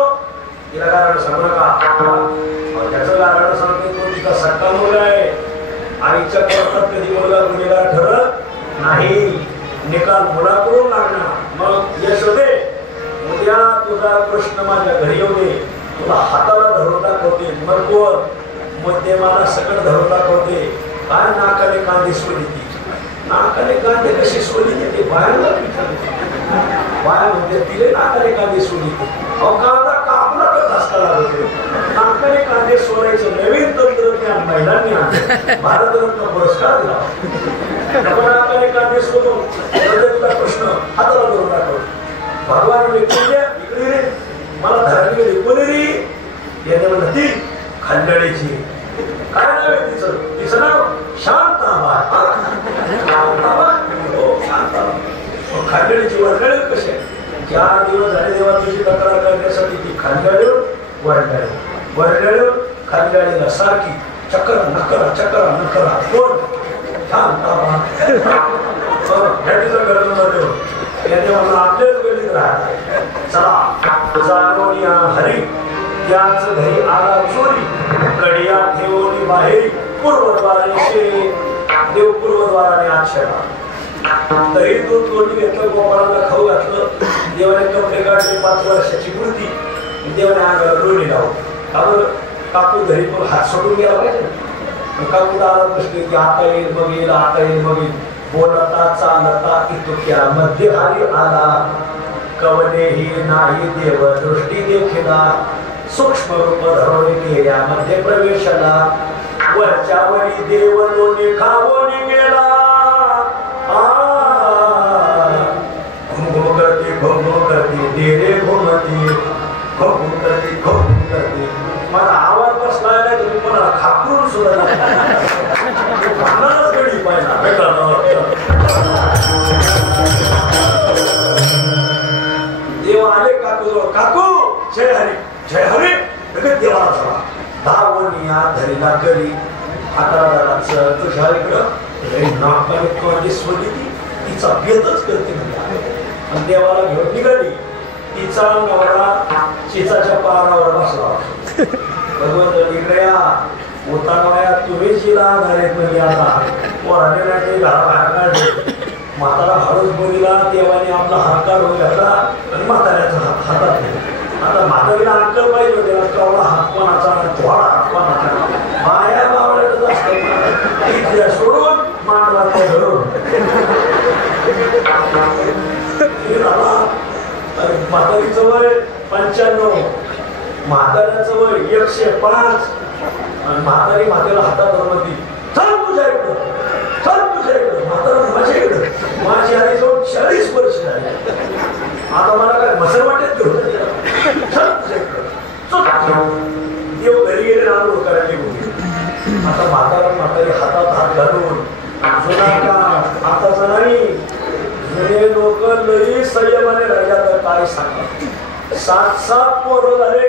तिला कारण सांगू नका. त्याचं कारण सांगते तो तिचा सक्का मुलगा आहे. आईच्या कोर्टात कधी मुलगा गुन्हेगार ठरत नाही. निकाल मुलाकडून लागणार. मग यश होते कांदे सोडी ती नाकाने कांदे कशी सोडी ते बाहेरला बाहेर म्हणते तिले नाकाने कांदे सोडी अहो कांदा कापला तर धसका लागतो नाकाने कांदे सोडायचं नवीन तंत्रज्ञान महिलांनी आणलं भारतरत्न पुरस्कार दिला नाकाने कांदे सोडून तुला प्रश्न हाताला धरून दाखव भगवान इकडे रे मला धरली गेली कोणी रे याने म्हणलं ती खंडळीची काय नाव आहे तिचं तिचं नाव शांताबाई खंडळीची वर्गळ कशी आहे 4 दिवस झाले देवा तुझी तक्रार करण्यासाठी ती खंडळ वर्गळ खंडळीला सारखी चक्कर नकरा कोण शांताबाई भेटीचं गरज याने मला आपल्याच गल्लीत राहत चला जाणवून हरी त्याच घरी आला चोरी कडिया ठेवली बाहेर पूर्वद्वारे देव पूर्वद्वाराने आक्षेपा तरी दूध तोडून घेतलं गोपाळाला खाऊ घातलं देवाने कपडे काढले 5 वर्षाची मूर्ती देवाने अंगाला लोणी लावून काकू घरी पण हात सोडून गेला पाहिजे काकूला आला प्रश्न की आता येईल मग येईल बोलता चालता इतक्या मध्ये हरी आला कवनेही नाही देव दृष्टी देखिला सूक्ष्म रूप धरून केल्यामध्ये प्रवेशला वरच्यावरी देव लोणी खाऊन गेला घुम करते डेरे घुमती करते मला आवाज बसला नाही तुम्ही कोणाला खाकरून सुद्धा गडी पाहिजे देव आले काकू जय हरी लगेच देवाला झाला दावनिया धरीला करी हाताला तुझ्या इकडं नाकाने तोंडी सोडली तिचा भेदच करते म्हणजे देवाला घेऊन निघाली तिचा नवरा चिचाच्या पारावर बसला भगवंत निघड्या होता तुम्ही जिला आधारित म्हणजे आता पोराने नाही घराबाहेर काढले म्हातारा हळूच बोलीला देवाने आपला हात काढून घातला आणि म्हाताऱ्याचा हातात आता म्हातारीला अंकल पाहिजे होते कवळा हात कोणाचा थोडा हात कोणाचा माया बावड्यातच असतं सोडून मांडला ते धरून म्हातारीचं वय 95 म्हाताऱ्याचं वय 105 आणि म्हातारीला हातात धरून होती चल तुझ्या इकडं म्हातारा माझ्या इकडं माझी आई जाऊन 40 वर्ष झाली आता मला काय मसर वाटत देव घरी गेले रांगोळ करायला निघून आता म्हातारी हातात हात घालून जुना का आताच नाही जुने लोक लई संयमाने राहिल्या तर काय सांगा 7 पोरं झाले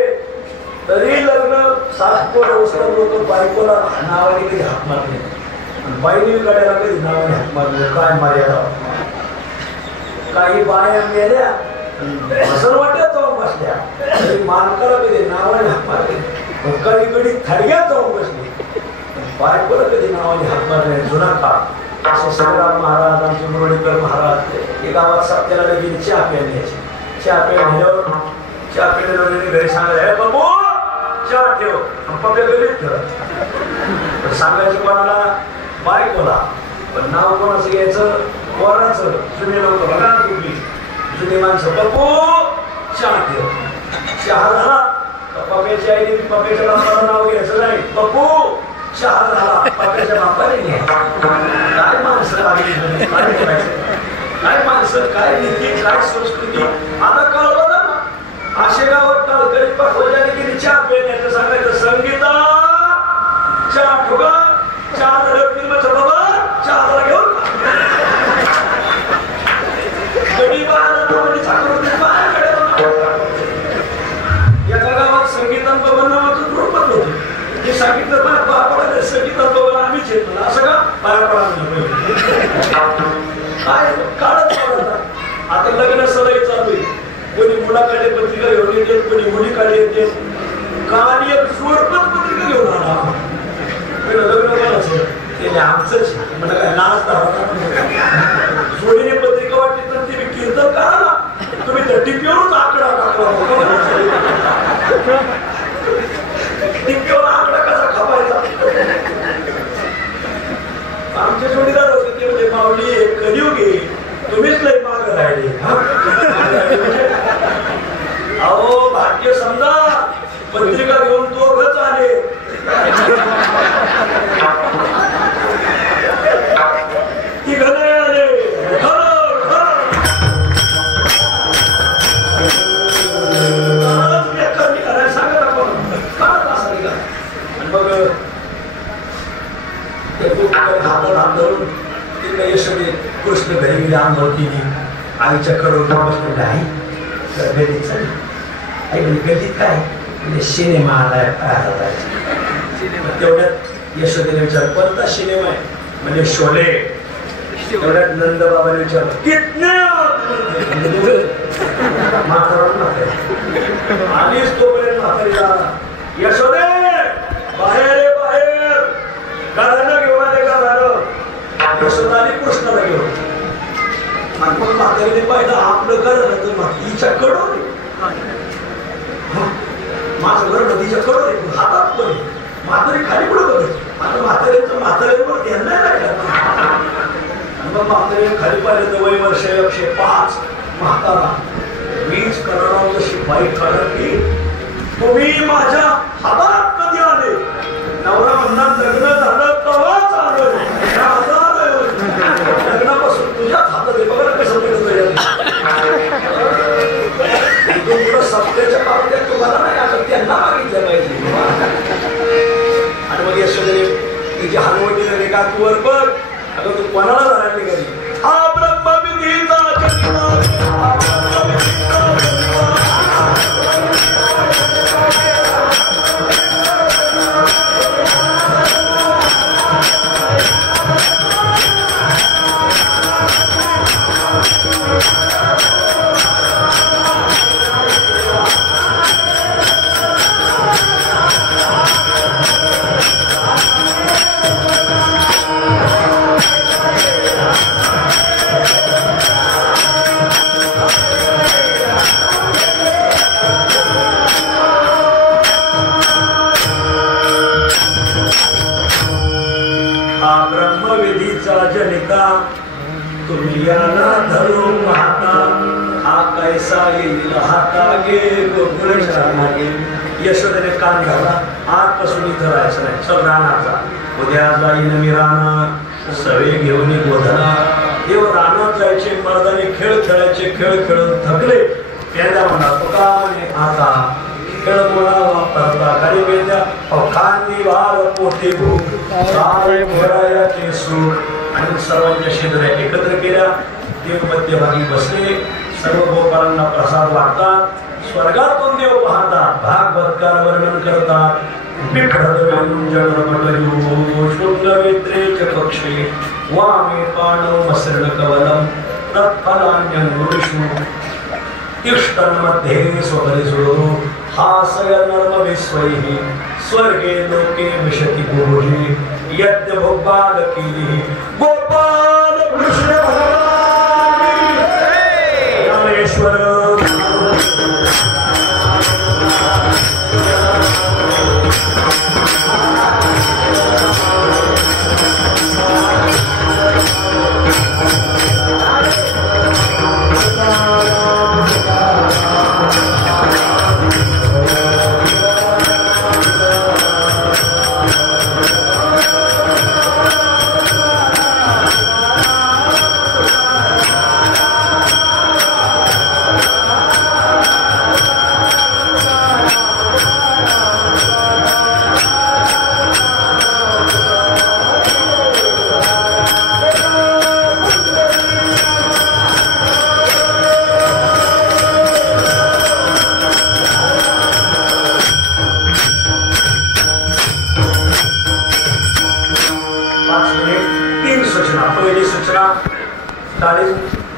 तरी लग्न 7 पोरं असतात लोक बायकोला नावाने कधी हात मारले बाईने कड्याला कधी नावाने हात मारले काय मर्यादा काही बाया मेल्या असं वाटत जाऊन बसल्या तरी मालकाला कधी नावाने हात मारले कधी कधी थडग्यात जाऊन बसले बायकोला कधी नावाने हात मारले जुना काळ असे संग्राम महाराज आमचे मुरळीकर महाराज एक गावात सत्याला गेली चहा प्यायला यायची चहा प्यायला चहा पिण्याला घरी सांगायला हे बाबू चहा ठेव पप्पा गरीब ठेव सांगायचं कोणाला बायकोला पण नाव कोणाचं घ्यायचं कोणाचं जुने लोक बघा जुनी माणसं बाबू चहा ठेव चहा झाला पप्प्याची आईने पप्प्याच्या बापाला नाव घ्यायचं नाही बाबू चहा झाला पप्प्याच्या बापाने काय माणसं काय माणसं काय नीती काय संस्कृती आता कळलं ना असे गावात टाळकरी पाठवल्याने गेली चहा पेण्याचं सांगायचं संगीता चहा ठोगा चहा झालं बाबा चहा झाला घेऊन एका गावात संगीता बाबा नावाचं द्रुपद होतं हे सांगितलं बापाला संगीता बाबा आम्हीच येत ना असं का पाया पडा काय काढत आता लग्न सराई चालू आहे कोणी मुलाकडे पत्रिका घेऊन येते कोणी मुलीकडे येते काल एक जोडपत पत्रिका घेऊन आला लग्न कोणाचं ते आमचंच म्हणजे काय नाच जोडीने पत्रिका वाटली तर ती कीर्तन करा तुम्ही तर टिपीवरच आकडा टाकला टिपीवर आकडा कसा खपायचा आमचे तिला यशोदे कृष्ण घरी गेले, आंघोळ केली, आईच्या कडून बसलेली आई तर गल्लीत चालली. आई म्हणजे गल्लीत काय म्हणजे सिनेमा आलाय पाहायला जायचं. तेवढ्यात यशोदेने विचार कोणता सिनेमा आहे म्हणजे शोले. तेवढ्यात नंदबाबाने विचारलं कितने आलीच तोपर्यंत म्हातारीला यशोदे बाहेर बाहेर गाणं घेऊन आले गाणं. यशोदा आणि कृष्णाला घेऊन आणि मग म्हातारीने पाहिलं आपलं घरं तर तिच्या कडून माझं घर नदीच्या कडून आहे हातात पण म्हातारी खाली पुढे बघत आता म्हातारीवर ध्यान नाही राहिलं. मग म्हातारीने खाली पाहिलं तर वय वर्ष 105 म्हातारा वीज करणार शिपाई की तुम्ही माझ्या हातात कधी आले. नवरा म्हणणार लग्न झालं तेव्हाच आलं लग्नापासून तुझ्याच हातात आहे बघा कसं मिळत सत्याच्या बाबतीत तुम्हाला नाही आता त्यांना मागितलं पाहिजे. आणि मग यशोदेने तिची हलवटी झाली का तू वर बघ अगं तू कोणाला जाणार निघाली. हा ब्रह्मविधीचा जनिता तुम्ही याला धरून पाहता हा कैसा येईल हाता गे गोकुळागे. यशोदेने कान घाला आजपासून इथं राहायचं नाही चल रानाचा उद्या जाईन मी राना सवे घेऊन गोधना. देव रानात जायचे मर्दाने खेळ खेळायचे खेळ खेळून थकले त्यांना म्हणा तुका म्हणे आता खेळ मोडा वापरता काही वेद्या अवखांनी वार पोटे भूक सारे खेळायचे सुख. आणि सर्वांच्या शेजाऱ्या एकत्र केल्या. देव मध्यभागी बसले. सर्व गोपाळांना प्रसाद वाटतात. स्वर्गातून देव पाहतात. भागवतकार वर्णन करतात. कक्षे वामे पाणव मसरण कवलम तत्फलान्यनुषु तिष्ठन्मध्ये स्वपरिसुरो हासय नर्म विश्वैः स्वर्गे लोके विशति गुरुहि यद्य भोपाल कीलिः गोपाल कृष्ण भगवान रामेश्वर.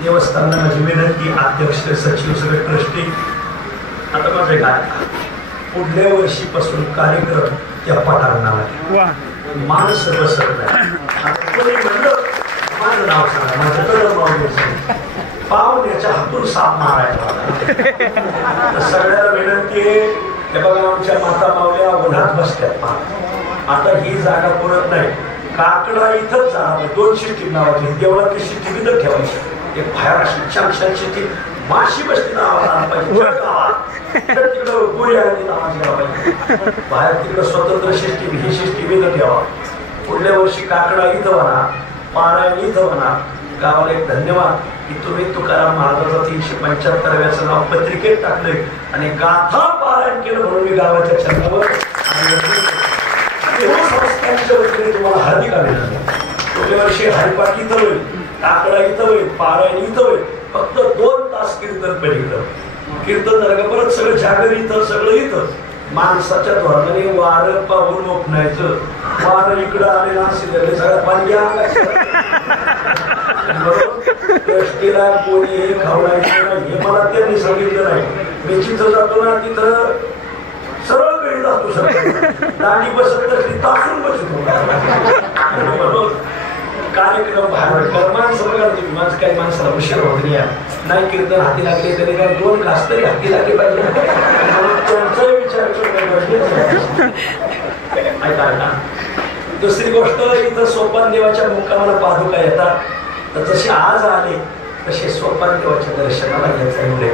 देवस्थानला माझी विनंती अध्यक्ष सचिव सगळे ट्रस्टी. आता माझं काय पुढल्या वर्षीपासून कार्यक्रम त्या पटांगणाला माणसं बसत नाही. माझं नाव सांगा माझ्याकडं नाव पाहुण्याच्या हातून साप मारायला. सगळ्याला विनंती आहे हे बघा आमच्या माता मावल्या उन्हात बसल्यात. आता ही जागा पुरत नाही. काकडा इथंच जाणार 2 शिट्टी नावाची देवळातली शिट्टी तिथं ठेवायची. एक बाहेर अशी छान शिट्टी माशी बसती नावाला पाहिजे तिकडं गोळी आली नावाची घ्यावा पाहिजे. बाहेर तिकडं स्वतंत्र शिष्टी ही शिष्टी वेगळं ठेवा. पुढल्या वर्षी काकडा इथं म्हणा पारायण इथं म्हणा. गावाला एक धन्यवाद की तुम्ही तुकाराम महाराजाचं 375व्याचं नाव पत्रिकेत टाकलंय आणि गाथा पारायण केलं म्हणून मी गावाच्या छंदावर संस्थांच्या वतीने तुम्हाला हार्दिक अभिनंदन. पुढल्या वर्षी हरिपाठ इथं होईल, काकडा इथं होईल, पारायण इथं होईल. फक्त 2 तास कीर्तन पलीकडं. कीर्तन झालं का परत सगळं जागर इथं, सगळं इथं. माणसाच्या धोरणाने वारं पाहून ओपणायचं. वारं इकडं आले ना असेल सगळ्या पांड्या कष्टीला कोणी हे खावडायचं नाही हे मला त्यांनी सांगितलं नाही. मी जिथं जातो ना तिथं सरळ करीत असतो. सगळं दांडी बसत तरी तासून बसतो. कार्यक्रम माणसं बघा तुम्ही, माणसं काही माणसाला उशीर होत नाही. कीर्तन हाती लागले तरी काय 2 घास तरी हाती लागले पाहिजे. त्यांचाही विचार करणं. ऐका, दुसरी गोष्ट इथं सोपान देवाच्या मुक्कामाला पादुका येतात. तर जसे आज आले तसे सोपान देवाच्या दर्शनाला यायचा एवढे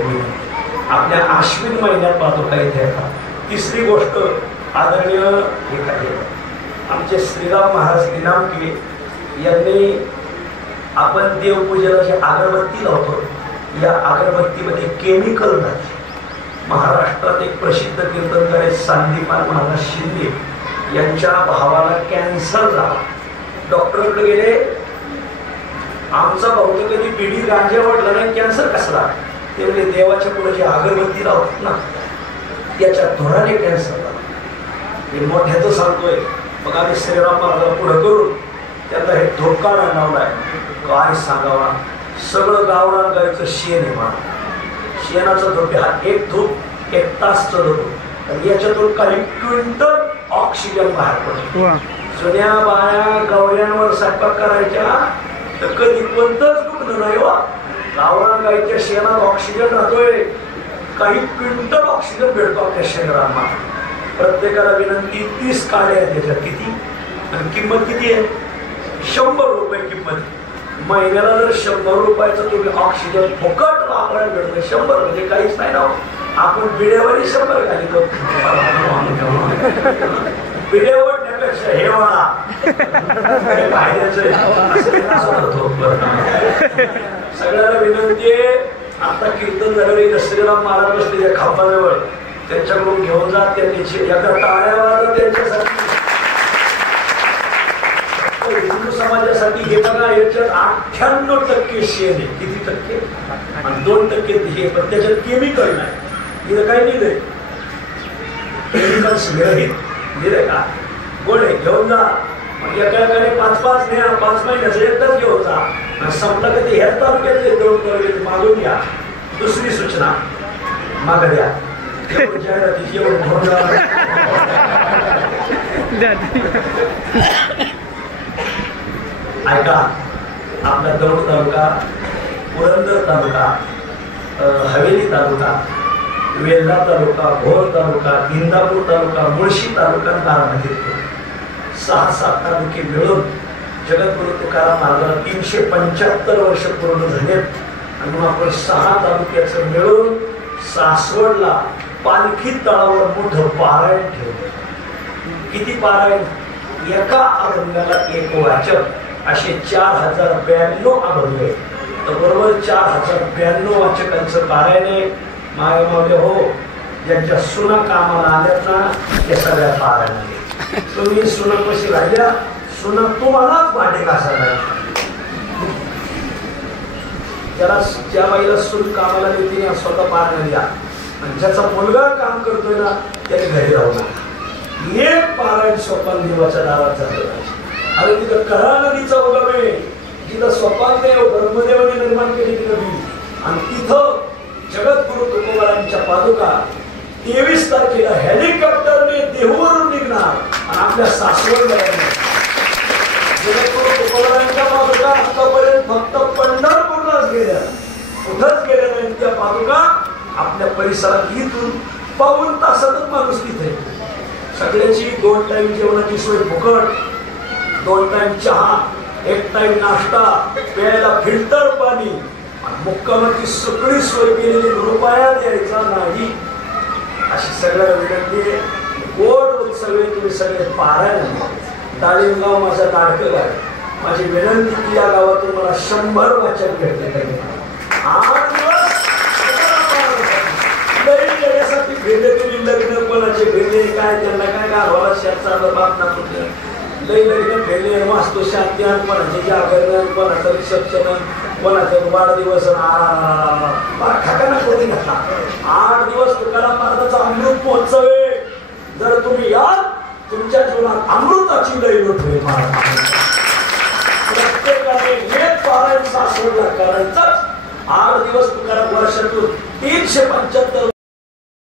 आपल्या आश्विन महिन्यात पादुका इथे येतात. तिसरी गोष्ट आदरणीय हे काय आमचे श्रीराम महाराज निनामके यांनी आपण देवपूजेला जी अगरबत्ती लावतो या अगरबत्तीमध्ये केमिकल नाही. महाराष्ट्रात एक प्रसिद्ध कीर्तनकार संदीपान महाराज शिंदे यांच्या भावाला कॅन्सर झाला. डॉक्टरकडे गेले. आमचा भाऊ तर कधी पिढी गांजा वाटला नाही, कॅन्सर कसला? ते म्हणजे देवाच्या पुढे जी अगरबत्ती लावतात ना त्याच्या धोराने कॅन्सर झाला. हे मोठ्याचं सांगतोय. मग आम्ही श्रीराम महाराजाला पुढे करून त्यांना हे धोकाणा लावलाय. काय सांगावा, सगळं गावरान गायचं शेण आहे मला. शेणाचा धोके हा एक धूप 1 तास चढवतो आणि याच्यातून काही क्विंटल ऑक्सिजन बाहेर पडतो. जुन्या बाया गवऱ्यांवर स्वयंपाक करायच्या तर कधी कोणतंच दुखणं नाही. गावरान गायच्या शेणात ऑक्सिजन राहतोय. काही क्विंटल ऑक्सिजन भेटतो आपल्या शरीराला. प्रत्येकाला विनंती 30 काड्या आहेत त्याच्यात. किती आणि किंमत किती आहे? 100 रुपये किंमत. महिन्याला जर 100 रुपयाचं तुम्ही ऑक्सिजन फुकट वापरायला भेटतो. 100 म्हणजे काहीच नाही ना. आपण बिड्यावरही 100 घालितो. बिड्या ओढण्यापेक्षा हे म्हणा सगळ्याला विनंती आहे. आता कीर्तन झालं श्रीराम महाराज बसले खांबाजवळ, त्यांच्याकडून घेऊन जा. त्यांनी एका टाळ्यावर त्यांच्यासाठी हिंदू समाजासाठी हे बघा याच्यात 98% शेण आहे. किती टक्के? आणि 2% हे, पण त्याच्यात केमिकल नाही. इथं काय लिहिलंय? केमिकल्स विरहित लिहिलंय का? गोडे घेऊन जा. एकाकडे 5-5 न्या, 5 महिन्याचं एकदाच घेऊन जा. संपलं कधी ह्याच तालुक्यातले 2 तालुक्यात मागून घ्या. दुसरी सूचना माग द्या. जाहिराती एवढं घेऊन जा. ऐका, आपला दौंड तालुका, पुरंदर तालुका, हवेली तालुका, वेल्हा तालुका, भोर तालुका, इंदापूर तालुका, मुळशी तालुका, बारामती 6-7 तालुके मिळून जगद्गुरु तुकाराम महाराजांना 375 वर्ष पूर्ण झालेत. आणि मग आपण 6 तालुक्याचं मिळून सासवडला पालखी तळावर मोठं पारायण ठेवलं. किती पारायण? एका अभंगाला 1 वाचक असे 4092 अभंग आहेत. तर बरोबर 4092 वाचकांचं पारायण आहे. माय मावले हो, ज्यांच्या सुना कामाला आल्यात ना त्या सगळ्या पारायण. तुम्ही सुना कशी राहिल्या, सुना तुम्हालाच भांडे घासायला. त्याला ज्या बाईला सून कामाला देते स्वतः पारायण द्या. आणि ज्याचा मुलगा काम करतोय ना त्याने घरी राहू नका. एक पारायण सोपान देवाच्या दारात झालं. अरे तिथं करा नदीचा उगम आहे. जिथं सोपान देव ब्रह्मदेवाने निर्माण केली ती नदी. आणि तिथं जगद्गुरु तुकोबारायांच्या पादुका 23 तारखेला हेलिकॉप्टरने देहूवरून निघणार आणि आपल्या सासवडला येणार. जगद्गुरु तुकोबारायांच्या पादुका आतापर्यंत फक्त पंढरपूरलाच गेल्या, कुठंच गेल्या नाही. त्या पादुका आपल्या परिसरात इथून 5 तासातच माणूस तिथे. सगळ्याची 2 टाइम जेवणाची सोय फुकट, 2 टाइम चहा, 1 टाइम नाश्ता, प्यायला फिल्टर पाणी, मुक्कामाची सगळी सोय केलेली. रुपया द्यायचा नाही. अशी सगळ्या विनंती आहे. गोड सगळे तुम्ही सगळे पारायण. डाळिंबगाव माझा लाडकं आहे. माझी विनंती की या गावातून मला 100 वाचक भेटले पाहिजे. 8 दिवस भेटले. तुम्ही लग्न कोणाचे भेटले काय, त्यांना काय गावाला शेतचा बाप ना लई लग्न फेरले वास्तू शांती आणि कोणाचे जागरण, कोणाचं रिसेप्शन, कोणाचं वाढदिवस, खाकाना करून घातला. 8 दिवस तुकाराम महाराजांचा अमृत महोत्सव आहे. जर तुम्ही याल तुमच्या जीवनात अमृताची लहर होईल. प्रत्येकाने एक पारायण सासवडला करायचाच. 8 दिवस तुकाराम वर्षातून 375